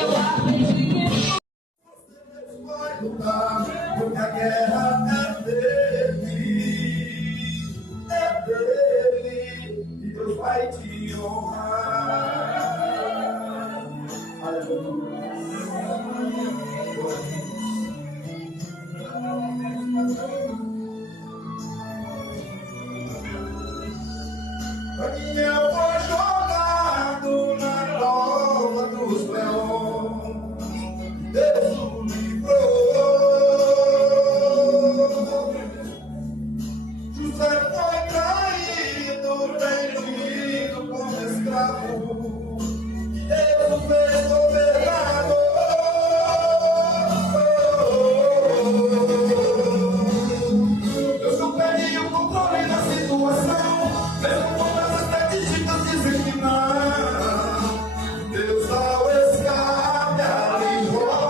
Eu aprendi que vai lutar, porque a guerra é dele, e Deus vai te honrar. Aleluia. Daniel foi jogado na cova dos leões, Deus o livrou. José foi traído, vendido como escravo, Deus o fez governador. Deus não perde o controle da situação, mesmo quando as estatísticas dizem que não. Deus dá o escape, abre porta,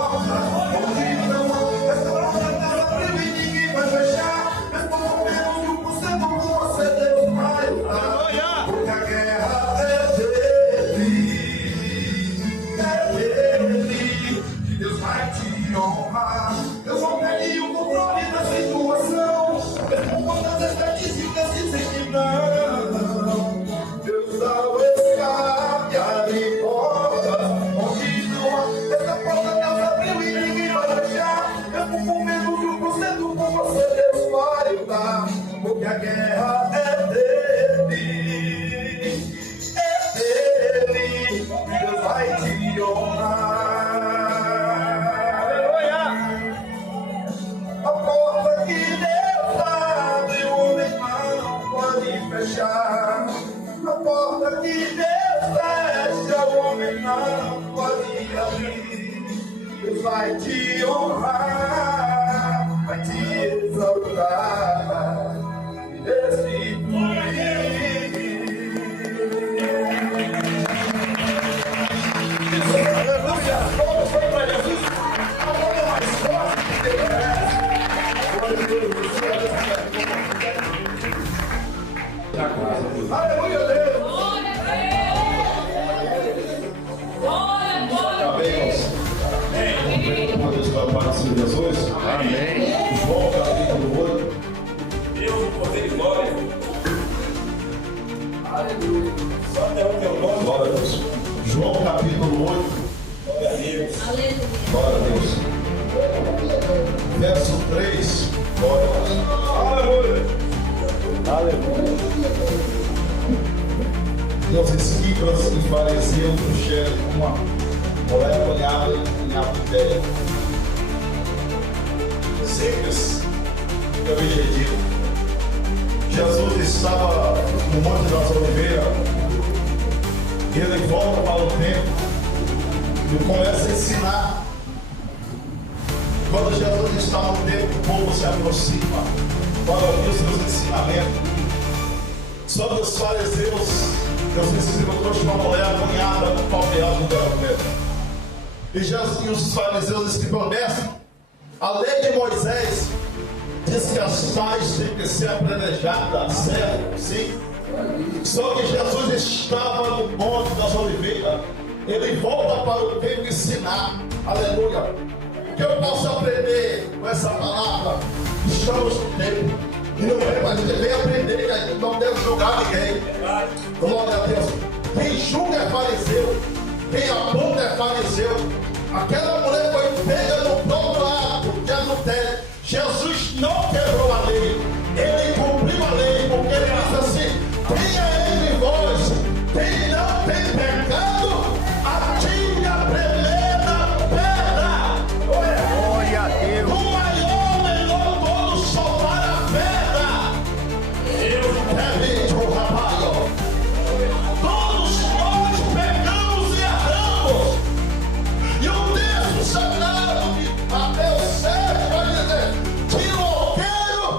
onde não há. Essa porta está abrindo e ninguém vai fechar. Mesmo com menos de 1% com você, Deus vai lutar. Porque a guerra é dele, que Deus vai te honrar. Deus não perde o controle da situação, mesmo quando as estatísticas dizem que não. Deus dá o escape, abre portas onde não há. Essa porta Deus abriu e ninguém vai fechar. Mesmo com menos de 1% com você, Deus vai lutar. Porque a guerra é dele, e Deus vai te honrar. A porta que Deus abre, o homem não pode fechar. A porta que Deus fecha, o homem não pode abrir. Deus vai te honrar, vai te exaltar, restituir. Aleluia! Vamos para Jesus. A mão mais forte que Deus merece. Aleluia, Deus! Amém. Uma Deus para o Pai do Senhor Jesus. Amém. João capítulo 8. Deus, o poder e glória. Aleluia. Só até o teu nome. Glória a Deus. João capítulo 8. Glória a Deus. Glória a Deus. Verso 3. Glória a Deus. Aleluia. Aleluia. E os escribas e fariseus trouxeram uma mulher banhada em adultério. Simples, eu entendi. Jesus estava no Monte das Oliveiras e ele volta para o templo e começa a ensinar. Quando Jesus está no templo, o povo se aproxima para ouvir os seus ensinamentos. Só que os fariseus, Deus ensinou, trouxe uma mulher apanhada no palmeado do adultério. E os fariseus escreveram: mestre, a lei de Moisés diz que as tais têm que ser apedrejadas, certo? Sim. Só que Jesus estava no Monte das Oliveiras. Ele volta para o templo ensinar. Aleluia. O que eu posso aprender com essa palavra? Estamos no templo. E não é, mas ele vem aprender que a gente não deve julgar ninguém. Glória a Deus. Quem julga é fariseu. Quem aponta é fariseu. Aquela mulher foi pega no próprio ato de adultério. Jesus não quebrou a lei. Ele cumpriu a lei, porque ele diz assim: tenha entre vós quem não tem pecado, atire a primeira pedra. Glória a Deus. O maior, melhor, todos soltar a pedra. É vídeo, rapaz. Todos nós pecamos e erramos. E o texto sagrado de Mateus 7 vai dizer: que louqueiro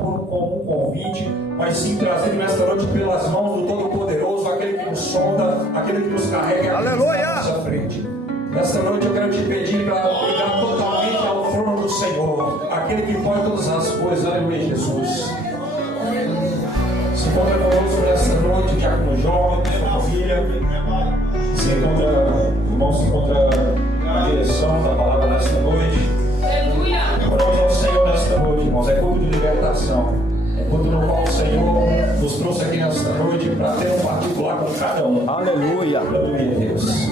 por um comum convite, mas sim trazido nesta noite pelas mãos do Todo-Poderoso, aquele que nos sonda, aquele que nos carrega à nossa frente. Nesta noite eu quero te pedir para ligar totalmente ao trono do Senhor, aquele que pode todas as coisas, aleluia, Jesus. Se encontra conosco nesta noite, Diácono João, sua família. Se encontra na direção da palavra nesta noite. Aleluia. Oramos ao Senhor nesta noite, irmãos. É culto de libertação. É culto no qual o Senhor nos trouxe aqui nesta noite para ter um particular com cada um. Aleluia. Aleluia, Deus.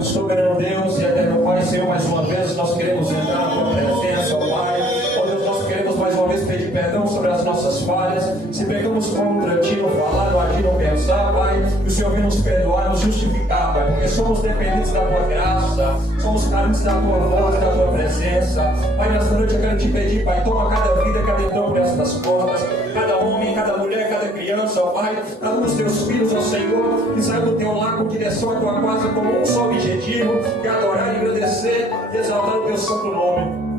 Soberano Deus e eterno Pai, Senhor, mais uma vez nós queremos entrar na tua presença, ó Pai. Ó Deus, nós queremos mais uma vez pedir perdão sobre as nossas falhas. Se pecamos contra ti, no falar, no agir, no pensar, Pai, que o Senhor venha nos perdoar, nos justificar, Pai, porque somos dependentes da tua graça, somos carentes da tua voz, da tua presença. Pai, nesta noite eu quero te pedir, Pai, toma cada vida, cada irmão por estas formas, cada homem, cada mulher, cada criança, ó Pai, cada um dos teus filhos, ó Senhor, que saiu do teu lar com direção à tua casa como um só objetivo, que adorar, agradecer e exaltar o teu santo nome.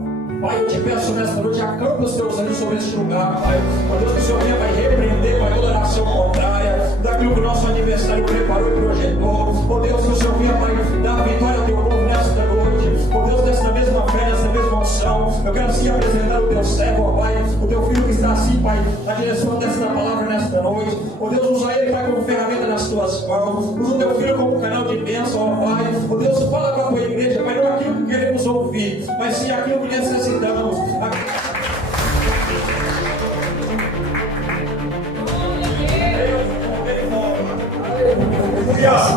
Pai, eu te peço nesta noite, acampa os teus anjos sobre este lugar, Pai. Ó Deus, que o Senhor venha, Pai, repreender, Pai, toda oração contrária, daquilo que o nosso adversário preparou e projetou. Ó Deus, que o Senhor venha, Pai, dar vitória ao teu povo nesta noite. Ó Deus, nesta mesma fé, nesta mesma unção, eu quero assim apresentar o teu servo, ó Pai, o teu filho que está assim, Pai, na direção desta palavra nesta noite. Ó Deus, usa ele, Pai, como ferramenta nas tuas mãos. Usa o teu filho como um canal de bênção, ó Pai. Ó Deus, fala com a tua igreja, Pai, não aquilo que queremos ouvir, mas sim aquilo que necessitamos.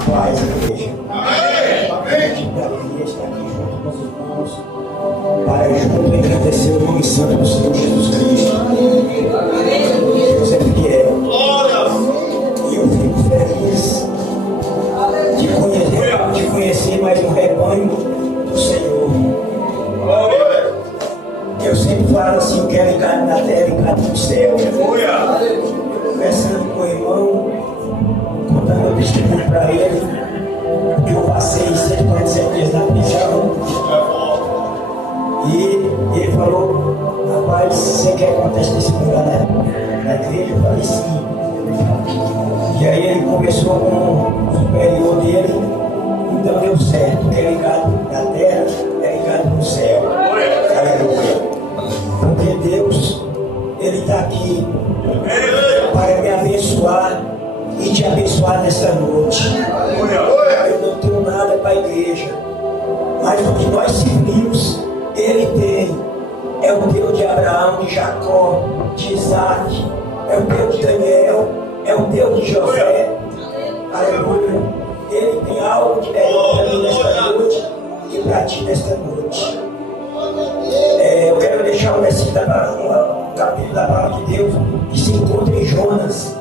Paz, igreja. Amém. Da alegria estar aqui junto com os irmãos, para junto agradecer o nome santo do Senhor Jesus Cristo. Deus é fiel. E eu fico feliz de conhecer mais um rebanho do Senhor. Eu sempre falo assim, eu quero ligar na terra e ligar no céu. Conversando com o irmão, contando o testemunho para ele, que eu passei 147 dias na prisão. E ele falou, rapaz, você quer contar esse testemunho lá na igreja? Eu falei sim. E aí ele conversou com o superior dele, então deu certo, que é ligado na terra, é ligado no céu. Aleluia. Porque Deus, Ele está aqui para me abençoar e te abençoar nessa noite. Eu não tenho nada para a igreja, mas o que nós servimos, Ele tem. É o Deus de Abraão, de Jacó, de Isaac, é o Deus de Daniel, é o Deus de José. Aleluia. Ele tem algo de melhor para mim nesta noite e para ti nesta noite. Eu quero deixar um versículo um capítulo da palavra de Deus que se encontra em Jonas.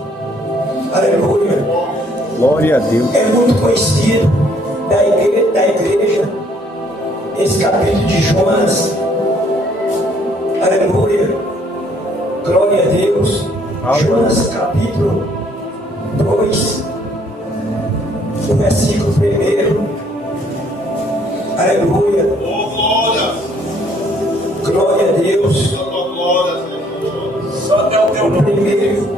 Aleluia. Glória a Deus. É muito conhecido da igreja esse capítulo de Jonas. Aleluia. Glória a Deus. Jonas capítulo 2, o versículo 1. Aleluia. Glória a Deus. Só até o teu nome. Primeiro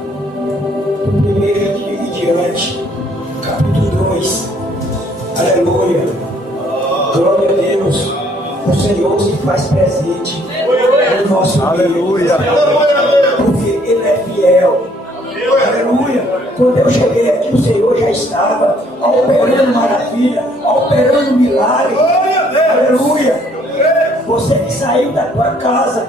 e diante, capítulo 2. Aleluia. Glória a Deus. O Senhor se faz presente no nosso meio. Aleluia. Porque Ele é fiel. Aleluia. Quando eu cheguei aqui, o Senhor já estava operando maravilha, operando milagre. Aleluia. Você que saiu da tua casa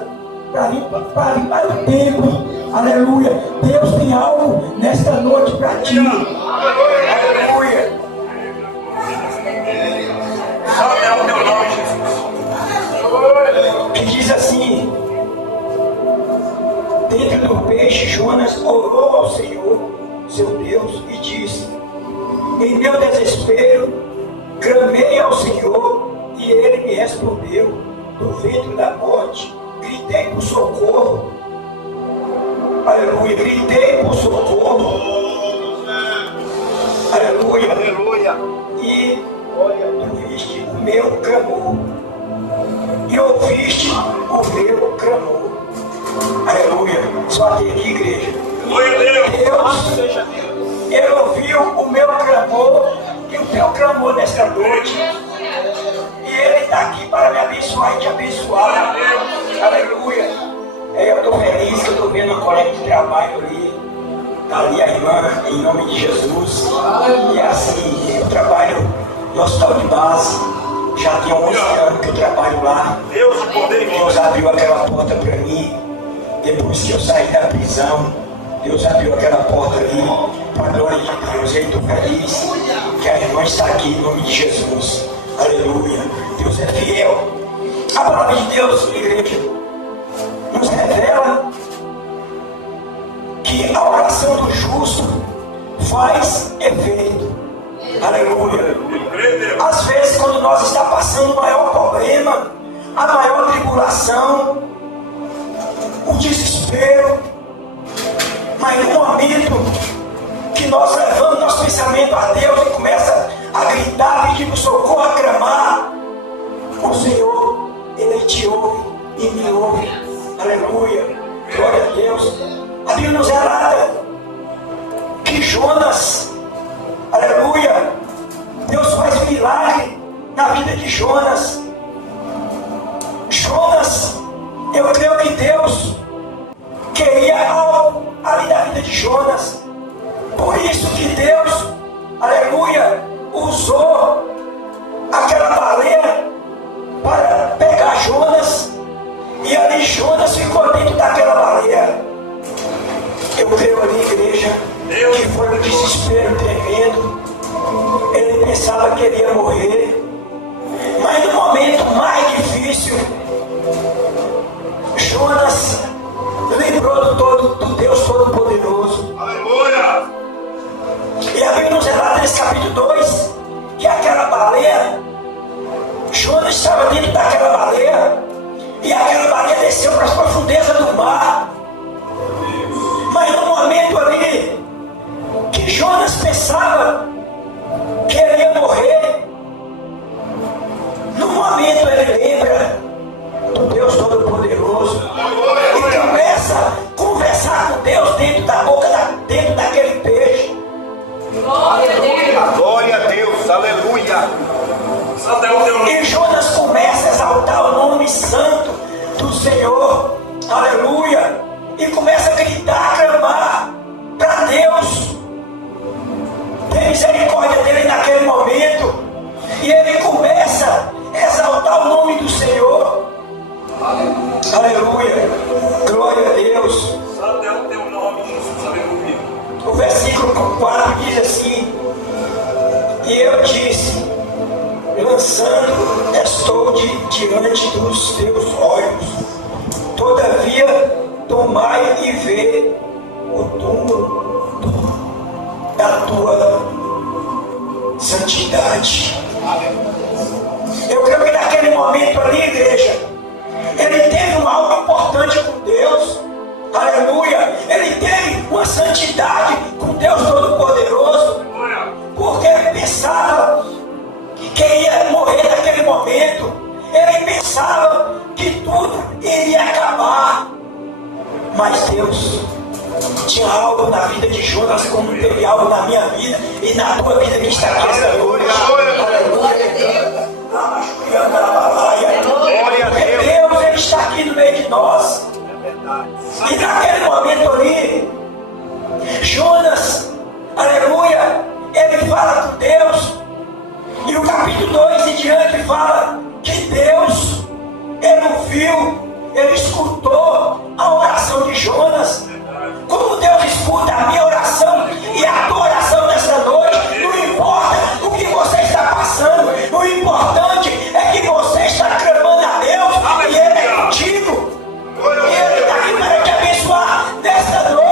para vir para o templo. Aleluia. Deus tem algo nesta noite para ti. Aleluia. Até o teu nome, Jesus. E diz assim: dentro do peixe, Jonas orou ao Senhor, seu Deus, e disse: em meu desespero, clamei ao Senhor, e Ele me respondeu. Do ventre da morte, gritei por socorro. Aleluia, gritei por socorro. Aleluia, aleluia. E olha, tu viste o meu clamor. E ouviste o meu clamor. Aleluia. Só tem aqui, igreja. Glória a Deus. Deus, Ele ouviu o meu clamor e o teu clamor nesta noite. E Ele está aqui para me abençoar e te abençoar. Aleluia. Eu estou feliz que eu estou vendo a colega de trabalho ali. Está ali a irmã, em nome de Jesus. E assim, eu trabalho no hospital de base. Já tem 11 anos que eu trabalho lá. Deus, o poder e Deus glória. abriu aquela porta para mim. Depois que eu saí da prisão, Deus abriu aquela porta ali. Para a glória de Deus, eu estou feliz que a irmã está aqui em nome de Jesus. Aleluia. Deus é fiel. A palavra de Deus, igreja, nos revela que a oração do justo faz efeito. Aleluia. Às vezes, quando nós estamos passando o maior problema, a maior tribulação, o desespero, mas no momento que nós levamos nosso pensamento a Deus e começa a gritar, pedindo socorro, a clamar, o Senhor, Ele te ouve e me ouve. Aleluia. Glória a Deus. A Bíblia nos relata que Jonas, aleluia, Deus faz milagre na vida de Jonas. Jonas, eu creio que Deus queria algo ali da vida de Jonas. Por isso que Deus, aleluia, usou aquela baleia para pegar Jonas. E ali Jonas ficou dentro daquela baleia. Eu creio ali, igreja, que foi um desespero tremendo. Ele pensava que ele ia morrer. Mas no momento mais difícil, Jonas lembrou do Deus Todo-Poderoso. Aleluia. E a Bíblia nos relata nesse capítulo 2 que aquela baleia, Jonas estava dentro daquela baleia, e aquela baleia desceu para as profundezas do mar. Mas no momento ali que Jonas pensava que ele ia morrer, no momento ele lembra do Deus Todo-Poderoso e começa a conversar com Deus dentro da boca, dentro daquele peixe. Glória a Deus. Glória a Deus, aleluia. Santo é o teu nome. E Jonas começa a exaltar o nome santo do Senhor, aleluia, e começa a gritar, a clamar para Deus ter misericórdia dele naquele momento. E ele começa a exaltar o nome do Senhor, aleluia, glória a Deus. Santo é o teu nome, Jesus. Aleluia. O versículo 4 diz assim: e eu disse, lançando estou diante dos teus olhos, todavia tomai e vê o túmulo da tua santidade. Eu creio que naquele momento ali, igreja, ele teve um algo importante com Deus. Aleluia. Ele teve uma santidade com Deus Todo-Poderoso, porque ele pensava que ia morrer naquele momento. Ele pensava que tudo iria acabar. Mas Deus tinha algo na vida de Jonas, como teve algo na minha vida e na tua vida que está aqui esta noite. Aleluia. Porque Deus, Ele está aqui no meio de nós. E naquele momento ali, Jonas, aleluia, ele fala com Deus. E o capítulo 2 em diante fala que Deus, Ele ouviu, Ele escutou a oração de Jonas. Como Deus escuta a minha oração e a tua oração nessa noite, não importa o que você está passando, o importante é que você está clamando a Deus e Ele é contigo. E Ele está aqui para te abençoar nesta noite.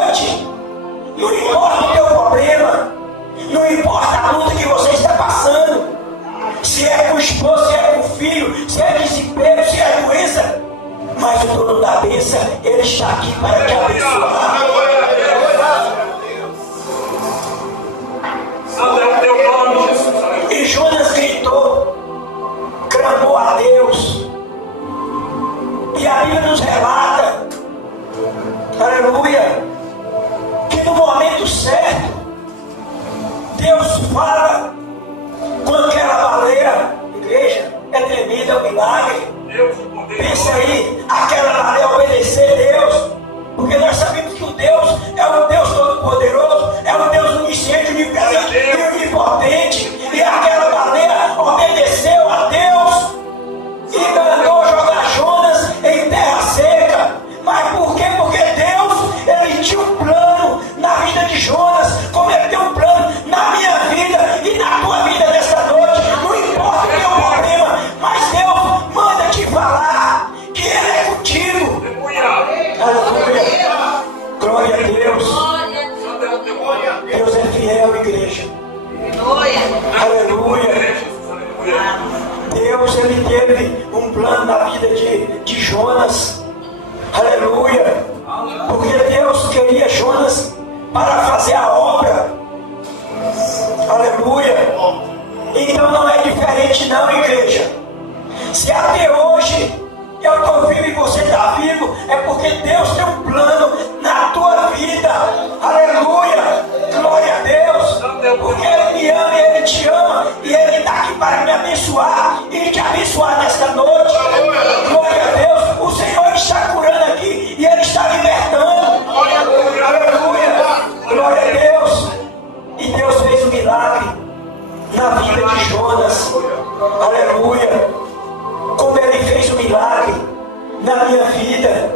Deus fala com aquela baleia, igreja, é tremendo, é um milagre. Deus, o poder. Pensa aí, aquela baleia obedecer a Deus, porque nós sabemos que o Deus é o Deus Todo-Poderoso, é o Deus onisciente, onipresente e onipotente, e aquela baleia obedeceu a Deus e mandou jogar Jonas em terra seca. Mas por quê? Porque Deus, ele tinha um plano na vida de Jonas, como ele tem um plano na minha vida e na tua vida nessa noite. Não importa o teu problema, mas Deus manda te falar que ele é contigo. Aleluia. Glória a Deus. Deus é fiel, igreja. Aleluia. Deus, ele teve um plano na vida de Jonas. Aleluia. Porque Deus queria Jonas para fazer a obra. Aleluia. Então não é diferente não, igreja. Se até hoje eu estou vivo e você está vivo, é porque Deus tem um plano na tua vida. Aleluia. Glória a Deus. Porque Ele me ama e Ele te ama. E Ele está aqui para me abençoar e te abençoar nesta noite. Glória a Deus. O Senhor está curando aqui e Ele está libertando. Aleluia. Glória a Deus. E Deus fez um milagre na vida de Jonas. Aleluia. Como Ele fez um milagre na minha vida.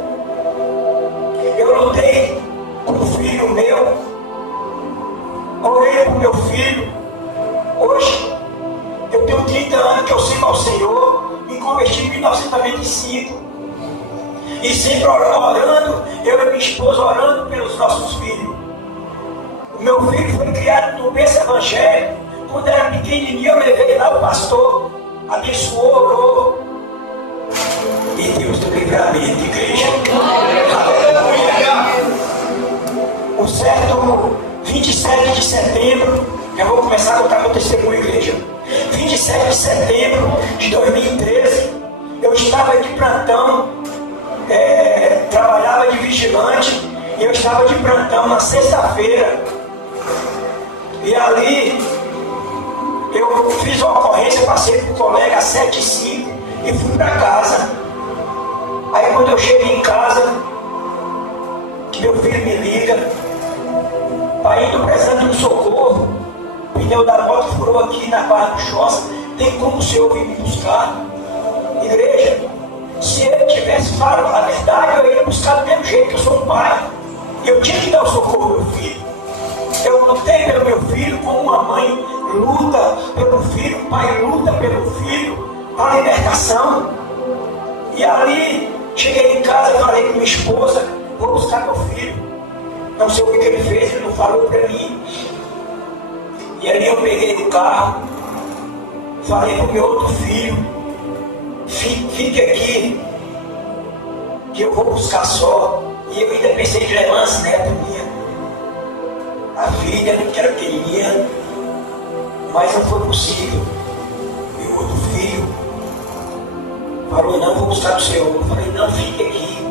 Eu lutei com o filho meu, orei por meu filho. Hoje eu tenho 30 anos que eu sirvo ao Senhor, me converti em 1995 e sempre orando, eu e minha esposa orando pelos nossos filhos. O meu filho foi criado no berço evangélico. Quando era pequenininho eu levei lá, o pastor abençoou, orou. E Deus do livramento, igreja. Aleluia. O certo 27 de setembro, eu vou começar a contar meu testemunho, igreja. 27 de setembro de 2013, eu estava de plantão, trabalhava de vigilante, e eu estava de plantão na sexta-feira. E ali eu fiz uma ocorrência, passei para o colega às 7h05 e fui para casa. Aí quando eu cheguei em casa, meu filho me liga: pai, estou precisando de um socorro, o pneu da moto furou aqui na Barra do Choça, tem como o senhor vir me buscar? Igreja, se ele tivesse falado a verdade, eu ia buscar do mesmo jeito, que eu sou um pai, eu tinha que dar o socorro ao meu filho. Eu lutei pelo meu filho como uma mãe luta pelo filho, o pai luta pelo filho, a libertação. E ali cheguei em casa e falei com minha esposa: vou buscar meu filho. Não sei o que ele fez, ele não falou para mim. E ali eu peguei o carro, falei para o meu outro filho: fique aqui, que eu vou buscar só. E eu ainda pensei de levar as netas minhas, a filha, que era pequenininha, mas não foi possível. Meu outro filho falou: não, vou buscar o senhor. Eu falei: não, fique aqui.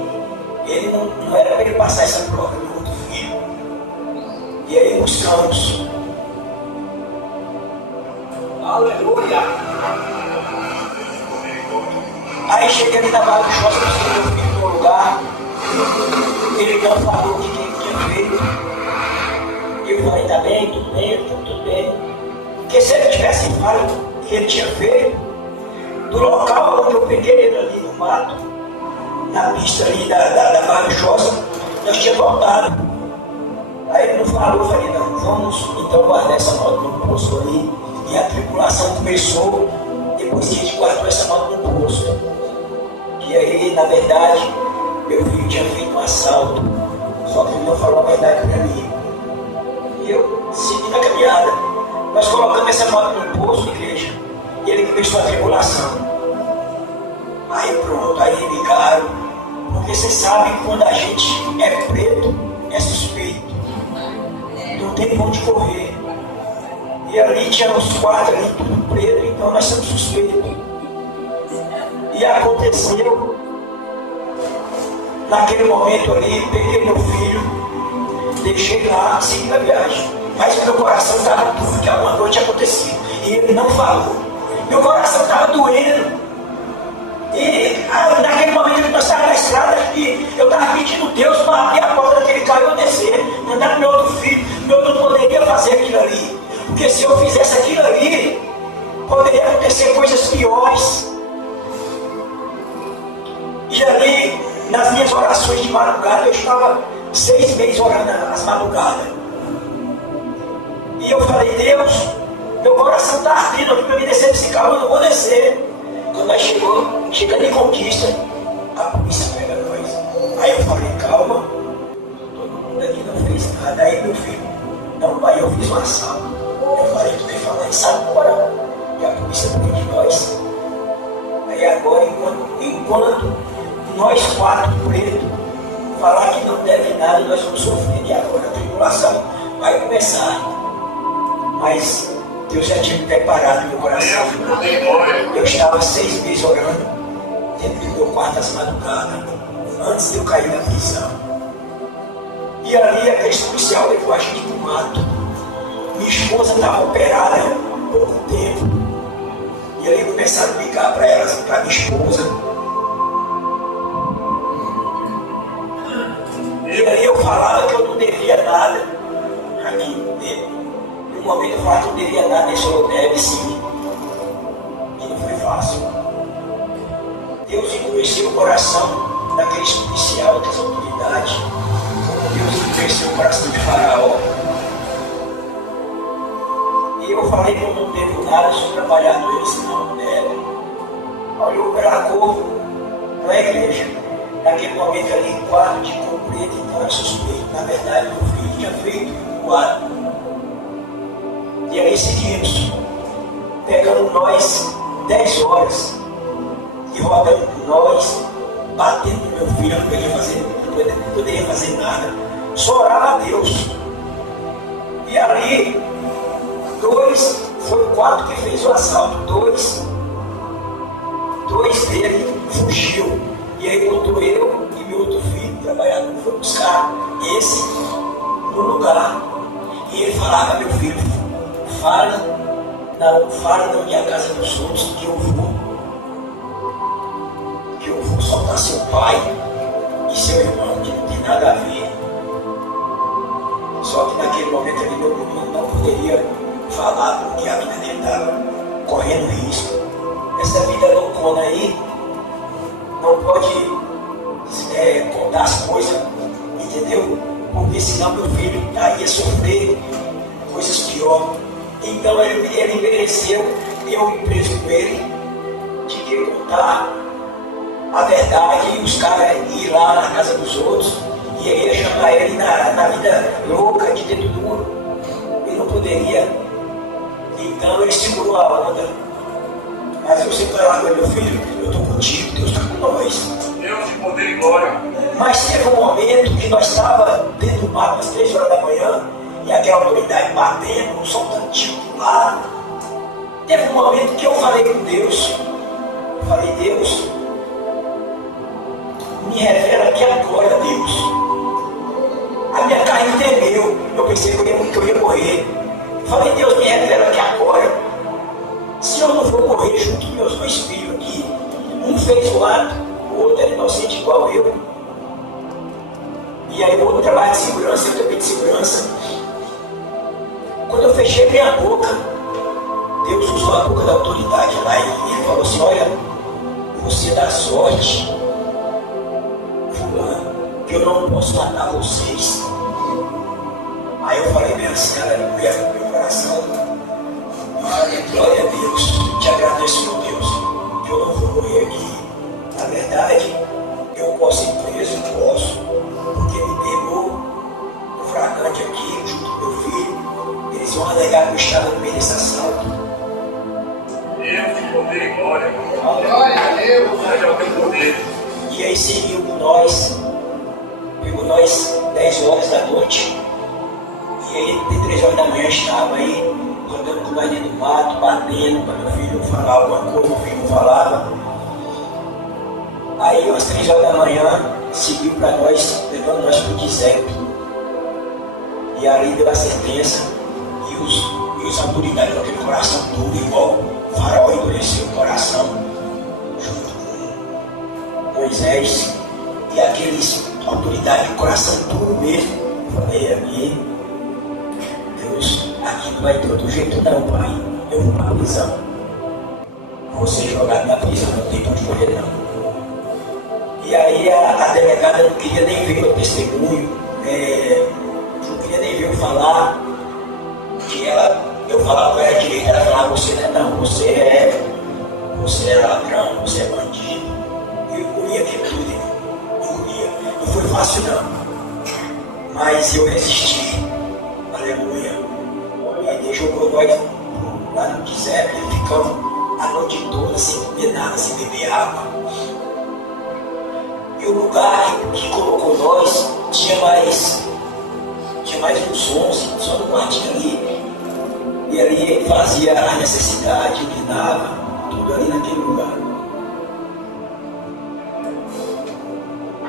Ele não era para ele passar essa prova, meu outro filho. E aí buscamos. Aleluia. Aí cheguei ali na Barra do Choça, busquei meu filho no lugar. Ele não falou o que ele tinha feito. Eu falei: tá bem, tudo bem, tudo bem. Porque se ele tivesse falado o que ele tinha feito, do local onde eu peguei ele ali no mato, na pista ali da Barra do Choça, nós tínhamos voltado. Aí ele não falou, eu falei: não, vamos então guardar essa moto no posto ali. E a tribulação começou depois que a gente guardou essa moto no posto. E aí, na verdade, meu filho tinha feito um assalto, só que ele não falou a verdade para mim. E eu segui na caminhada. Nós colocamos essa moto no posto, igreja, e ele começou a tribulação. Aí pronto, aí ligaram, porque vocês sabem que quando a gente é preto, é suspeito. Não tem pra onde correr. E ali tinha os quatro ali, tudo preto, então nós somos suspeitos. E aconteceu, naquele momento ali, peguei meu filho, deixei lá, segui a viagem. Mas o meu coração estava duro, que alguma coisa tinha acontecido. E ele não falou. Meu coração estava doendo. E naquele momento que nós estávamos na estrada, eu estava pedindo Deus para abrir a porta daquele carro e eu descer, mandar para meu outro filho. Meu outro não poderia fazer aquilo ali. Porque se eu fizesse aquilo ali, poderia acontecer coisas piores. E ali, nas minhas orações de madrugada, eu estava 6 meses orando as madrugadas. E eu falei, Deus, meu coração está ardendo aqui para me descer desse carro, eu não vou descer. Quando nós chegando em Conquista, a polícia pega nós. Aí eu falei, calma, todo mundo aqui não fez nada. Aí meu filho, não, pai, eu fiz um assalto. Eu falei, tu vai falar isso agora. E a polícia prende nós. Aí agora, enquanto nós 4 pretos falar que não deve nada, nós vamos sofrer. E agora a tribulação vai começar. Mas Deus já tinha me preparado no meu coração. Eu estava 6 meses orando dentro do meu quarto às madrugadas, antes de eu cair na prisão. E ali aquele policial levou a gente para o mato. Minha esposa estava operada há pouco tempo. E aí começaram a ligar para ela, para minha esposa. E aí eu falava que eu não devia nada. Aqui, no momento eu falava que eu não devia nada, ele falou, deve sim. E não foi fácil. Deus endureceu o coração daqueles policiais, daquelas autoridades. Como Deus endureceu o coração de Faraó. E eu falei que eu não devo nada, sou trabalhador, ele disse, não deve. Olhou pela cor, não é igreja. Naquele momento ali, 4 de cor preta, então era suspeito. Na verdade, meu filho tinha feito 4. E aí seguimos, pegando nós 10 horas e rodando nós, batendo no meu filho, eu não poderia fazer nada, só orava a Deus. E ali, 2, foi o 4 que fez o assalto, 2 dele fugiu. E aí botou eu e meu outro filho, trabalhador, foi buscar esse no lugar. E ele falava, meu filho, fale na minha casa dos outros que eu vou soltar seu pai e seu irmão, que não tem nada a ver. Só que naquele momento ali meu menino não poderia falar porque a vida dele estava correndo risco. Essa vida loucona aí não pode contar as coisas, entendeu? Porque senão meu filho ia sofrer coisas piores. Então ele mereceu, eu me preso com ele, de que contar a verdade e os caras ir lá na casa dos outros e eu ia chamar ele na vida louca, de dedo duro. Ele não poderia. Então ele segurou a onda. Mas eu sempre falava com ele, meu filho, eu estou contigo, Deus está com nós. Deus de poder e glória. Mas teve um momento que nós estávamos dentro do mato às 3 horas da manhã e aquela autoridade batendo, soltando tiro do lado. Teve um momento que eu falei com Deus. Eu falei, Deus, me revela aqui agora, Deus. A minha carne tremeu. Eu pensei que eu ia morrer. Eu falei, Deus, me revela aqui agora. Se eu não vou morrer junto com meus 2 filhos aqui, um fez o ato, o outro é inocente igual eu. E aí o outro trabalha de segurança, eu também de segurança. Quando eu fechei minha boca, Deus usou a boca da autoridade lá e ele falou assim, olha, você dá sorte, fulano, que eu não posso matar vocês. Aí eu falei, minha senhora, no meu coração, olha, glória a Deus, te agradeço, meu Deus, que eu não vou morrer aqui. Na verdade, eu posso ir preso, posso, porque me pegou o fragante aqui, junto com meu filho. Eles vão alegar que eu estava no meio desse assalto. Deus de poder e glória. Glória a Deus. Seja o teu poder. E aí seguiu com nós, pegou nós 10 horas da noite. E aí, de 3 horas da manhã, estava aí, rodando com nós dentro do mato, batendo para meu filho falar alguma coisa, meu filho não falava. Aí, às 3 horas da manhã, seguiu para nós, levando nós para o deserto. E ali deu a sentença E os autoridades com aquele coração duro, igual o faraó endureceu o coração, junto com Moisés, e aqueles autoridades de coração duro mesmo. Eu falei, aqui, Deus, aqui não vai ter outro jeito não, pai. Eu vou para a prisão. Você jogar na prisão, não tem para onde correr não. E aí a delegada não queria nem ver o testemunho, não queria nem ver eu falar. Que eu falava com ela direito, ela falava, você não, você é ladrão, você é bandido. Eu engolia aquilo tudo, engolia. Não foi fácil não. Mas eu resisti. Aleluia. E aí Deus jogou nós lá no deserto, e ficamos a noite toda sem comer nada, sem beber água. E o lugar que colocou nós tinha mais uns 11, só no quartinho ali. E ali ele fazia a necessidade, urinava, tudo ali naquele lugar.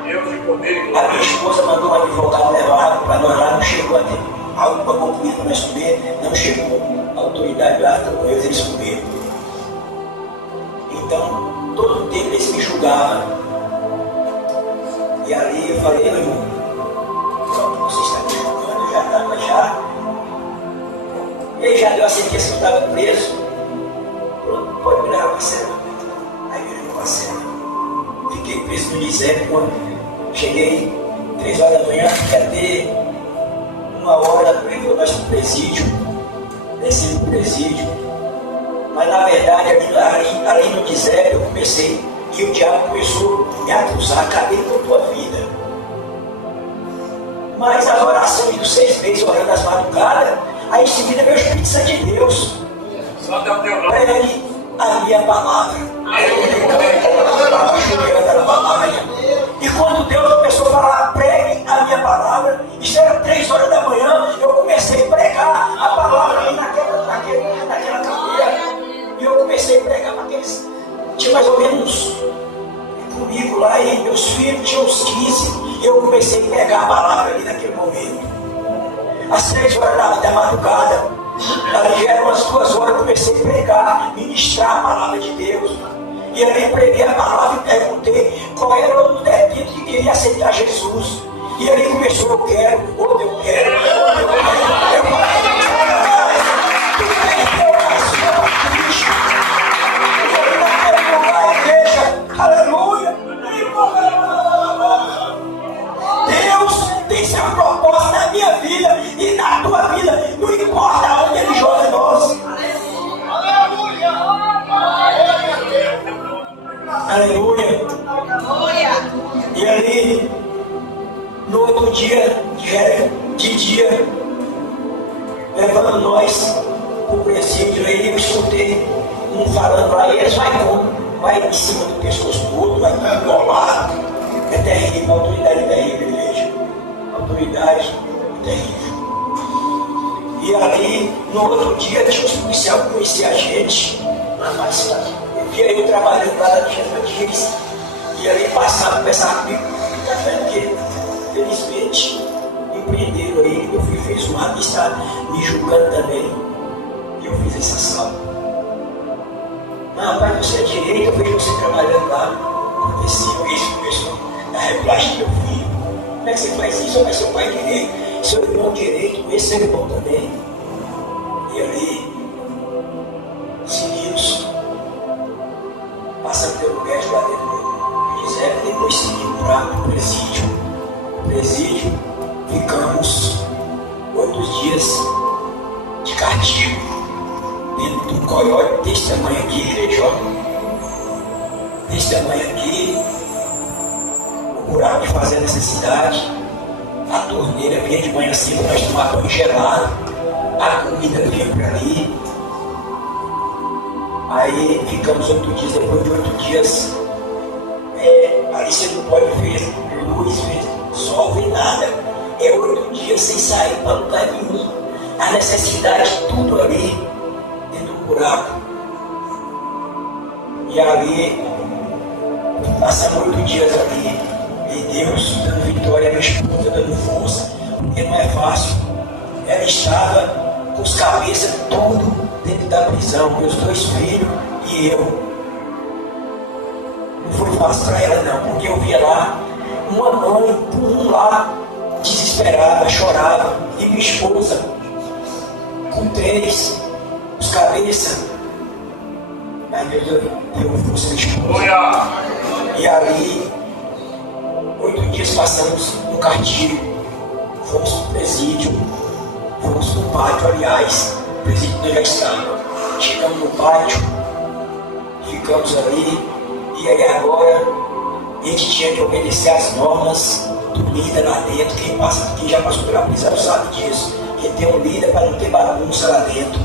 Deus de poder e A glória. minha esposa mandou um advogado levar água para nós lá, não chegou a ter algo para concluir para nós comer, não chegou. A autoridade lá com eles comeram. Então, todo o tempo eles me julgavam. E ali eu falei, meu irmão, você está me julgando, já estava já. E aí já deu a sentença que eu estava preso. Pronto, pode me levar para a cela. Aí me levou para a cela. Fiquei preso no deserto quando cheguei 3 horas da manhã, fiquei até 1 hora, levou nós para o presídio. Desci no presídio. Mas na verdade, ali no deserto eu comecei, e o diabo começou a me acusar, cadê a tua vida? Mas a oração dos 6 meses, orando as madrugadas, aí em seguida meu Espírito Santo de Deus, Só dá o teu nome. pregue a minha palavra. Estava a palavra. E quando Deus começou a falar, pregue a minha palavra, isso era 3 horas da manhã, eu comecei a pregar a palavra ali naquela cadeira. E eu comecei a pregar para aqueles, tinha mais ou menos comigo lá, e meus filhos tinham uns 15, e eu comecei a pregar a palavra ali naquele momento. Às 3 horas da madrugada, ali já eram umas 2 horas, eu comecei a pregar, ministrar a palavra de Deus. E ali preguei a palavra e perguntei qual era o depito que queria aceitar Jesus. E ali começou, eu quero, ou eu quero, ou eu quero. Aleluia! Deus tem seu propósito na minha vida e na tua vida, não importa onde Ele joga nós. Aleluia! E ali, no outro dia, que era de dia, levando nós para o presídio, aí eu escutei um falando lá, e eles vai em cima do pescoço do outro, vai enrolar. É terrível, a autoridade é terrível, igreja. A autoridade é terrível. E ali, no outro dia, tinha uns policiais que conheciam a gente, mas eu via eu trabalhando lá na Chefra Dires, e ali passava, conversava comigo, porque felizmente me prenderam aí, meu filho fez um ato e está me julgando também, e eu fiz essa salva. Não, pai, você é direito, eu vejo você trabalhando lá. Aconteceu isso, começou a regulagem do meu filho. Como é que você faz isso? Mas seu pai direito, seu irmão direito, esse seu irmão também. E ali, seguimos, passando pelo lugar de lá dentro do deserto, depois seguimos para o presídio. No presídio, ficamos 8 dias de castigo. Dentro do coiote, desse tamanho aqui, igreja, desse tamanho aqui, o buraco de fazer a necessidade, a torneira vinha de manhã cedo, nós tomávamos banho gelado, a comida vinha por ali. Aí ficamos 8 dias, depois de 8 dias, ali você não pode ver luz, ver sol, ver nada. É 8 dias sem sair para lugar nenhum, a necessidade, tudo ali. Buraco. E ali, passamos 8 dias ali, e Deus dando vitória, a minha esposa dando força, porque não é fácil. Ela estava os cabeças, tudo dentro da prisão, meus 2 filhos e eu. Não foi fácil para ela não, porque eu via lá uma mãe, lá, desesperada, chorava, e minha esposa, com 3, os cabeças. Ai meu Deus, eu fosse minha esposa. E ali, 8 dias passamos no cartilho, fomos para o presídio, fomos no pátio, aliás, o presídio não já estava. Chegamos no pátio, ficamos ali, e aí agora a gente tinha que obedecer às normas do líder lá dentro. Quem já passou pela prisão sabe disso, que tem um líder para não ter bagunça lá dentro.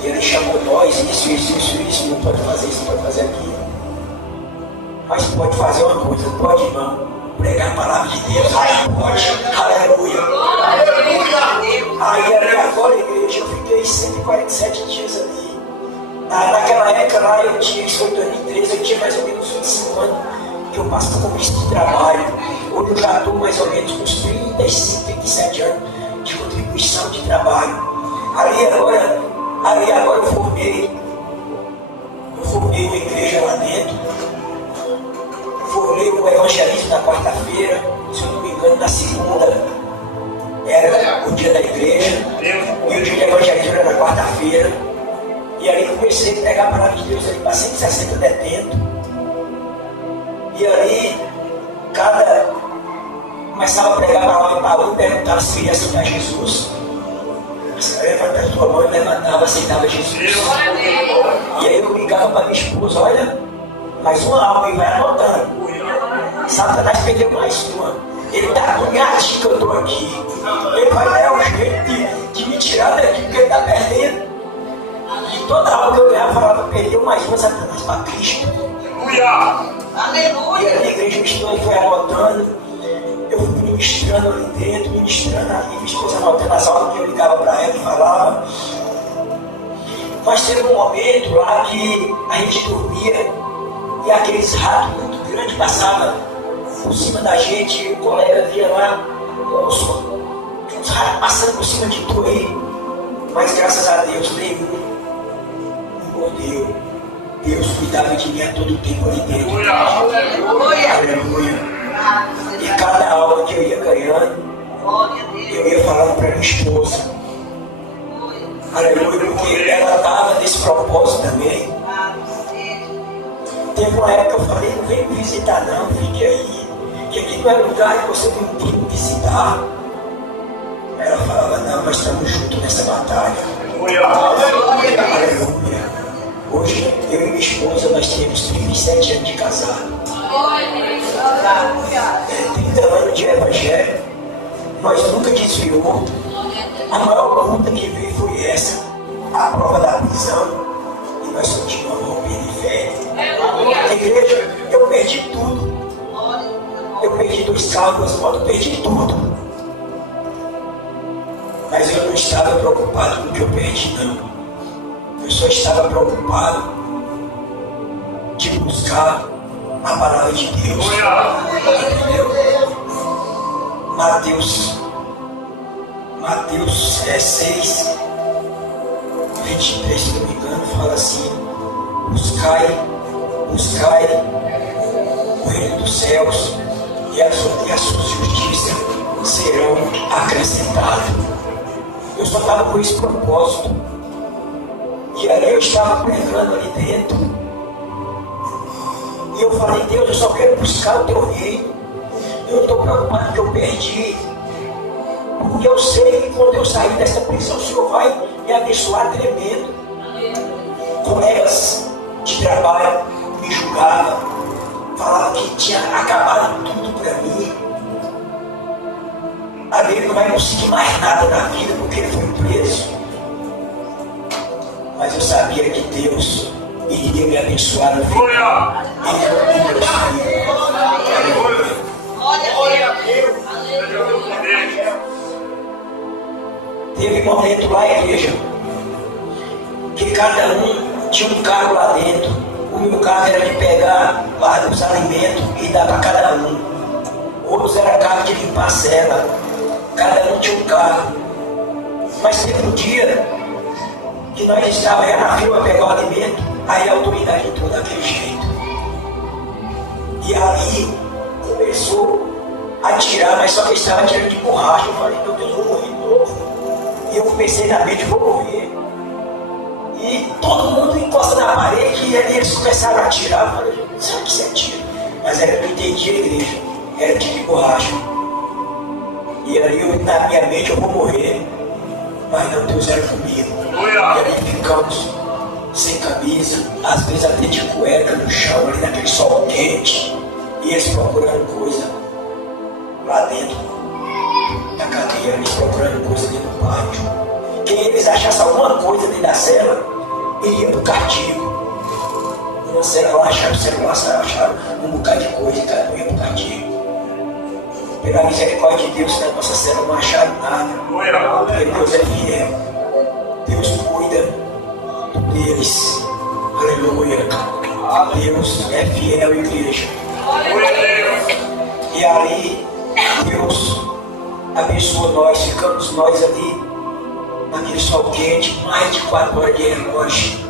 E ele chamou nós, isso, não pode fazer isso, não pode fazer aquilo. Mas pode fazer uma coisa, pode, irmão, pregar a palavra de Deus, aí pode, aleluia. Aí agora, igreja, eu fiquei 147 dias ali. Naquela época lá, isso foi em 2013, eu tinha mais ou menos 25 anos que eu passo como visto de trabalho. Hoje eu já estou mais ou menos com uns 35, 37 anos de contribuição de trabalho. Ali agora eu formei uma igreja lá dentro. Formei o evangelismo na quarta-feira, se eu não me engano, na segunda era o dia da igreja, e o dia do evangelismo era na quarta-feira. E aí comecei a pregar a palavra de Deus ali para 160 detentos. E aí, começava a pregar a palavra para um, perguntava se queria aceitar Jesus. Levanta a tua mão e levantava, aceitava Jesus. E aí eu ligava para minha esposa, olha, mais uma alma e vai anotando. Satanás perdeu mais uma. Ele está agoniadinho que eu estou aqui. Ele vai dar um jeito de me tirar daqui, porque ele está perdendo. E toda alma que eu ganhava falava, perdeu mais uma, Satanás para Cristo. Aleluia! E a igreja missionária foi anotando. Eu fui ministrando ali dentro, ministrando ali, minha esposa anotando as aulas que eu ligava para ela e falava. Mas teve um momento lá que a gente dormia e aqueles ratos muito grandes passavam por cima da gente, e o colega via lá, nossa, uns ratos passando por cima de tu aí. Mas graças a Deus, nenhum me mordeu. Deus cuidava de mim a todo tempo ali dentro. Aleluia! E cada aula que eu ia ganhando, eu ia falando para minha esposa. Aleluia, porque ela estava nesse propósito também. Teve uma época que eu falei, não vem me visitar não, fique aí, que aqui não é lugar que você não tem que me visitar. Ela falava, não, nós estamos juntos nessa batalha. Aleluia. Hoje, eu e minha esposa, nós temos 37 anos de casado. 30 anos de evangelho. Nós nunca desviou. A maior luta que veio foi essa, a prova da prisão. E nós continuamos rompendo em fé. Na igreja, eu perdi tudo. Eu perdi 2 carros, 2 motos, perdi tudo. Mas eu não estava preocupado com o que eu perdi, não. Eu só estava preocupado de buscar a palavra de Deus. Entendeu? Mateus 6, 23, se não me engano, fala assim: buscai o reino dos céus e a sua justiça serão acrescentadas. Eu só estava com esse propósito. E aí eu estava pregando ali dentro. E eu falei, Deus, eu só quero buscar o teu reino. Eu não estou preocupado que eu perdi. Porque eu sei que quando eu sair dessa prisão, o Senhor vai me abençoar tremendo. Colegas de trabalho me julgavam, falavam que tinha acabado tudo para mim. Ali ele não vai conseguir mais nada na vida porque ele foi preso. Mas eu sabia que Deus iria me abençoar no final. Teve um momento lá, igreja, que cada um tinha um carro lá dentro. O meu carro era de pegar lá os alimentos e dar para cada um. Outros era carro de limpar a cela. Cada um tinha um carro. Mas teve um dia que nós estávamos na fila para pegar o alimento, aí a autoridade entrou daquele jeito. E aí começou a tirar, mas só que estava tirando de borracha. Eu falei, meu Deus, eu vou morrer de novo. E eu pensei na mente, vou morrer. E todo mundo encosta na parede e ali eles começaram a atirar. Eu falei, será que isso é tiro? Mas era que eu entendi a igreja, era tiro de borracha. E ali eu, na minha mente, eu vou morrer. Mas não, Deus era comigo. E ali ficamos sem camisa, às vezes até de cueca no chão, ali naquele sol quente. E eles procurando coisa lá dentro da cadeia, eles procurando coisa dentro do pátio. Quem eles achassem alguma coisa dentro da cela, iria para o castigo. E na cela lá acharam o celular, acharam um bocado de coisa e cada um ia para o castigo. Pela misericórdia de Deus, na nossa cela não acharam nada. Porque Deus é fiel. Deus cuida deles. Aleluia. Deus é fiel, igreja. E aí, Deus abençoa nós, ficamos nós ali, naquele sol quente, mais de 4 horas de relógio.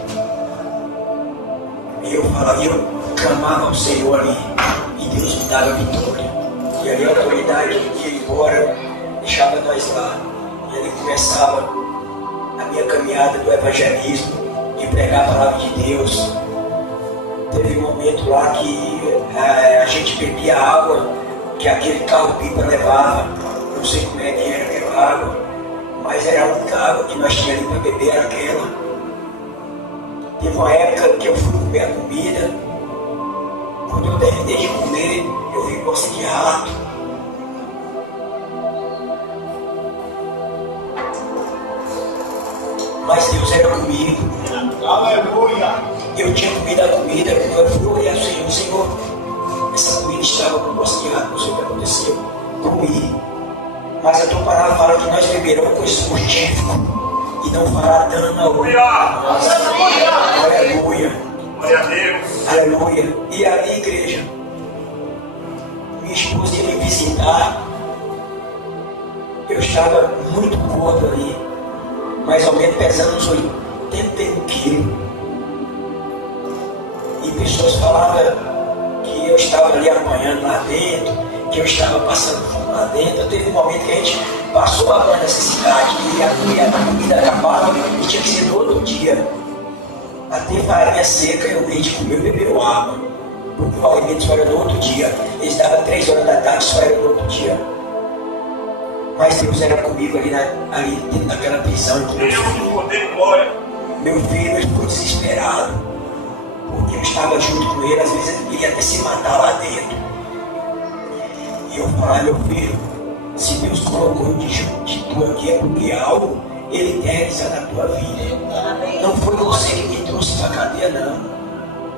E eu falava, eu clamava ao Senhor ali, e Deus me dava vitória. E ali a autoridade ia embora, deixava nós lá. E ali começava a minha caminhada do evangelismo, de pregar a palavra de Deus. Teve um momento lá que a gente bebia água que aquele carro-pipa levava. Não sei como é que era aquela água, mas era a única água que nós tínhamos ali para beber, era aquela. Teve uma época que eu fui comer a comida. Quando eu terminei de comer, eu vi gosto de rato. Mas Deus era comigo. Aleluia. Eu tinha comido a comida, eu fui olhar ao Senhor, essa comida estava com gosto de rato, não sei o que aconteceu. Comi. Mas eu estou parado falando que nós beberemos com esse mortífico e não fará dano ao homem. Aleluia. Glória a Deus. Aleluia. E aí, igreja, minha esposa ia me visitar. Eu estava muito gordo ali, mais ou menos pesando uns 81 quilos. E pessoas falavam que eu estava ali apanhando lá dentro, que eu estava passando fome lá dentro. Teve um momento que a gente passou a necessidade e a comida acabava e tinha que ser no outro dia. Até farinha seca e o leite comeu e bebeu água. Porque o alimento só era no outro dia. Eles davam 3 horas da tarde, só era no outro dia. Mas Deus era comigo ali dentro daquela prisão. Meu filho ele ficou desesperado. Porque eu estava junto com ele, às vezes ele queria até se matar lá dentro. E eu falava, meu filho, se Deus colocou de tu aqui é porque algo Ele quer realizar na tua vida. Não foi você que me trouxe para a cadeia, não.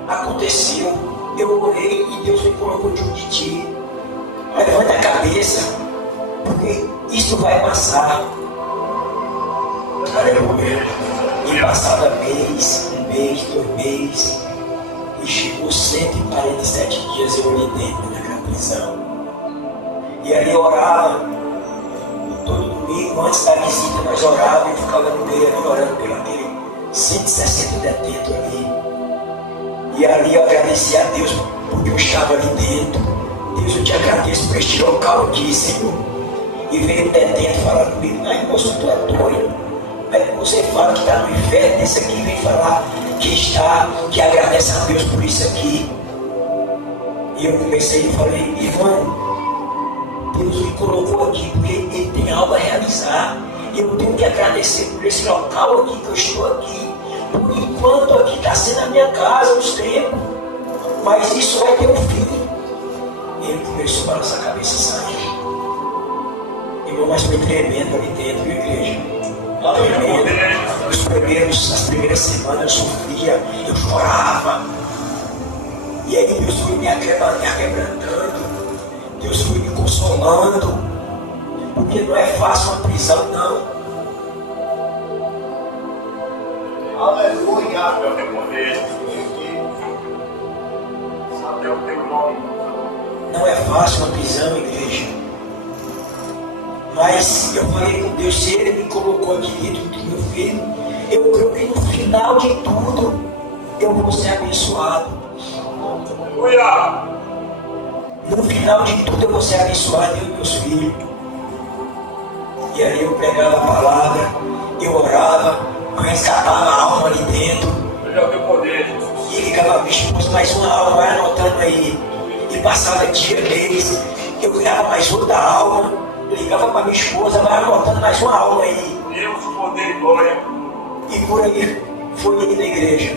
Aconteceu, eu orei e Deus me colocou junto de ti. Mas levanta a cabeça, porque isso vai passar. Aleluia. E passava mês, 2 meses. E chegou 147 dias eu ali dentro daquela prisão. E ali eu orava, todo domingo, antes da visita, nós orávamos e ficava no meio ali orando pelo aquele 160 detentos ali. E ali eu agradeci a Deus porque eu estava ali dentro. Deus, eu te agradeço por este local aqui, Senhor. E veio o detento falar comigo, mas moço, tu é doido. Você fala que está no inferno, esse aqui vem falar que agradece a Deus por isso aqui. E eu comecei e falei, irmão, Deus me colocou aqui porque Ele tem algo a realizar. Eu tenho que agradecer por esse local aqui que eu estou aqui. Por enquanto aqui está sendo a minha casa, os tempos. Mas isso vai ter um fim. Ele começou a balançar a cabeça e sair. Irmão, mas foi tremendo ali dentro da igreja. As primeiras semanas eu sofria, eu chorava. E aí Deus foi me quebrantando. Deus foi me consolando. Porque não é fácil uma prisão, não. Aleluia. Meu teu poder. Sabe o teu nome. Não é fácil uma prisão, igreja. Mas eu falei com Deus, se Ele me colocou aqui dentro do meu filho, eu creio que no final de tudo eu vou ser abençoado. Aleluia! No final de tudo eu vou ser abençoado, eu e meus filhos. E aí eu pegava a palavra, eu orava, eu resgatava a alma ali dentro. Ele é o teu poder, Jesus. E ligava a minha esposa, mais uma alma, vai anotando aí. E passava dia deles, eu criava mais outra alma. Ligava para minha esposa, vai anotando mais uma alma aí. Deus, poder e glória. E por aí foi ele na igreja.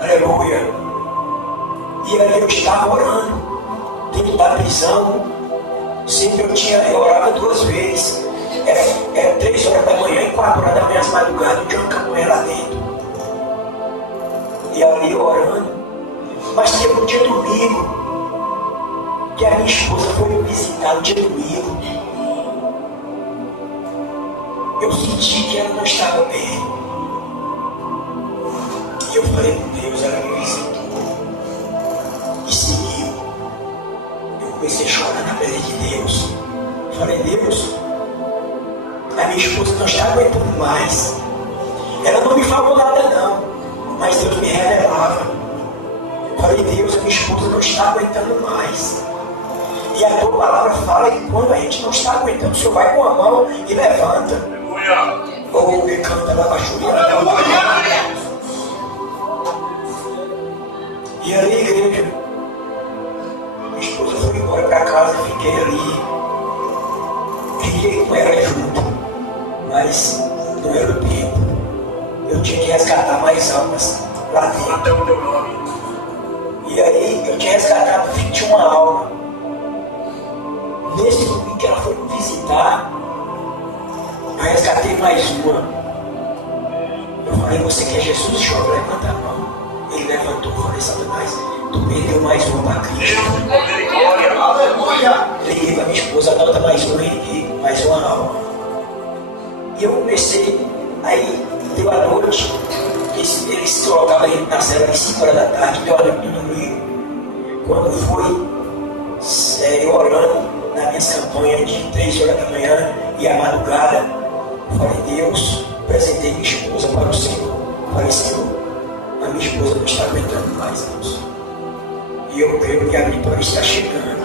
Aleluia. E aí eu estava orando dentro da prisão. Sempre eu orava 2 vezes. Era 3 horas da manhã e 4 horas da manhã, às madrugadas, eu tinha uma campanha lá dentro. E ali orando. Mas teve um dia domingo que a minha esposa foi me visitar no dia domingo. Eu senti que ela não estava bem. E eu falei com Deus, ela me visitou. E seguiu. Eu comecei a chorar na presença de Deus. Falei, Deus, a minha esposa não está aguentando mais. Ela não me falou nada não, mas Deus me revelava. Eu falei, Deus, a minha esposa não está aguentando mais. E a tua palavra fala que quando a gente não está aguentando, o Senhor vai com a mão e levanta. Aleluia! Ou me canta lá para chorar. E ali, igreja, minha esposa foi embora para casa, fiquei ali. Fiquei com ela junto, mas não era o tempo. Eu tinha que resgatar mais almas lá dentro. Até o teu nome. E aí eu tinha resgatado 21 almas. Nesse domingo que ela foi me visitar, eu resgatei mais uma. Eu falei, você quer Jesus? Deixa eu levantar a mão. Ele levantou, eu falei, Satanás, tu perdeu mais uma para Cristo. Deus, poder e glória. Aleluia! Liguei para minha esposa, anota mais uma e mais uma alma. E eu comecei, aí deu a noite, eles colocavam ele na cela às 5 horas da tarde, deu a noite do domingo. Quando foi eu orando nas minhas campanhas de 3 horas da manhã e a madrugada, eu falei, Deus, apresentei minha esposa para o Senhor. Eu falei, Senhor, a minha esposa não está aguentando mais, Deus. E eu creio que a vitória está chegando.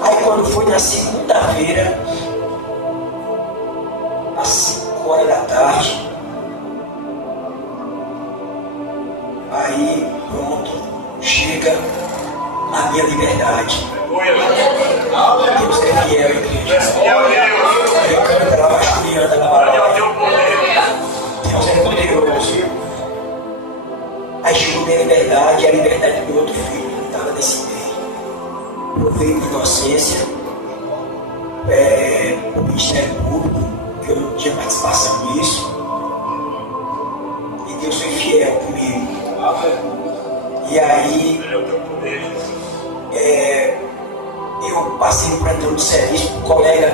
Aí quando foi na segunda-feira, às 5 horas da tarde, aí pronto, chega a minha liberdade. Aleluia! Deus é fiel, igreja. Que é o Deus. Ele canta lá, vasculhando, Ele é o lá. teu poder. Deus é poderoso. Aí chegou minha liberdade e a liberdade do meu outro filho, que estava nesse meio. Provei de inocência, o Ministério Público, que eu não tinha participação nisso. E Deus foi fiel comigo. E aí Ele é o teu poder. eu passei no plantão de serviço com um colega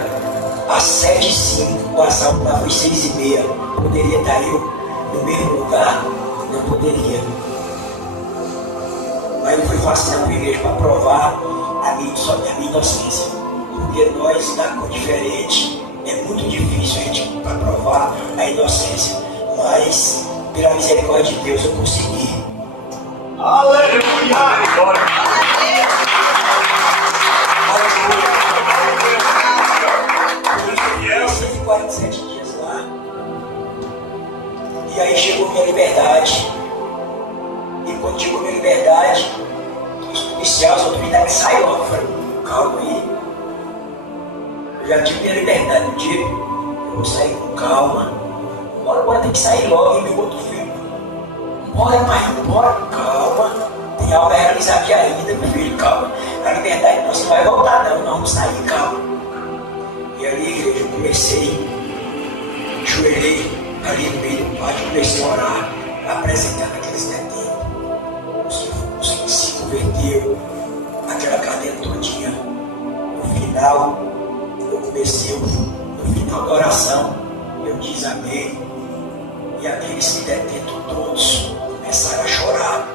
às 7h05, o assalto lá foi 6h30. Poderia estar eu no mesmo lugar? Não poderia. Mas não foi fácil não, igreja, para provar a minha inocência. Porque nós, da cor diferente, é muito difícil a gente para provar a inocência. Mas, pela misericórdia de Deus, eu consegui. Aleluia! Poder e glória. Eu fiquei 47 dias lá. E aí chegou minha liberdade. E quando chegou minha liberdade, os policiais, as autoridades saíram logo. Eu falei, calma aí. Eu já tive minha liberdade no dia. Eu vou sair com calma. Bora, tem que sair logo, hein, meu outro filho. Bora, pai, bora, calma. Tem algo a realizar aqui ainda, meu filho, calma. A liberdade não, você não vai voltar não, vamos sair, calma. E ali, igreja, eu comecei, joelhei ali no meio do pátio, comecei a orar, apresentando aqueles detentos. O Senhor se converteu, aquela cadeia todinha. No final, eu comecei, no final da oração, eu disse amém. E aqueles detentos todos começaram a chorar.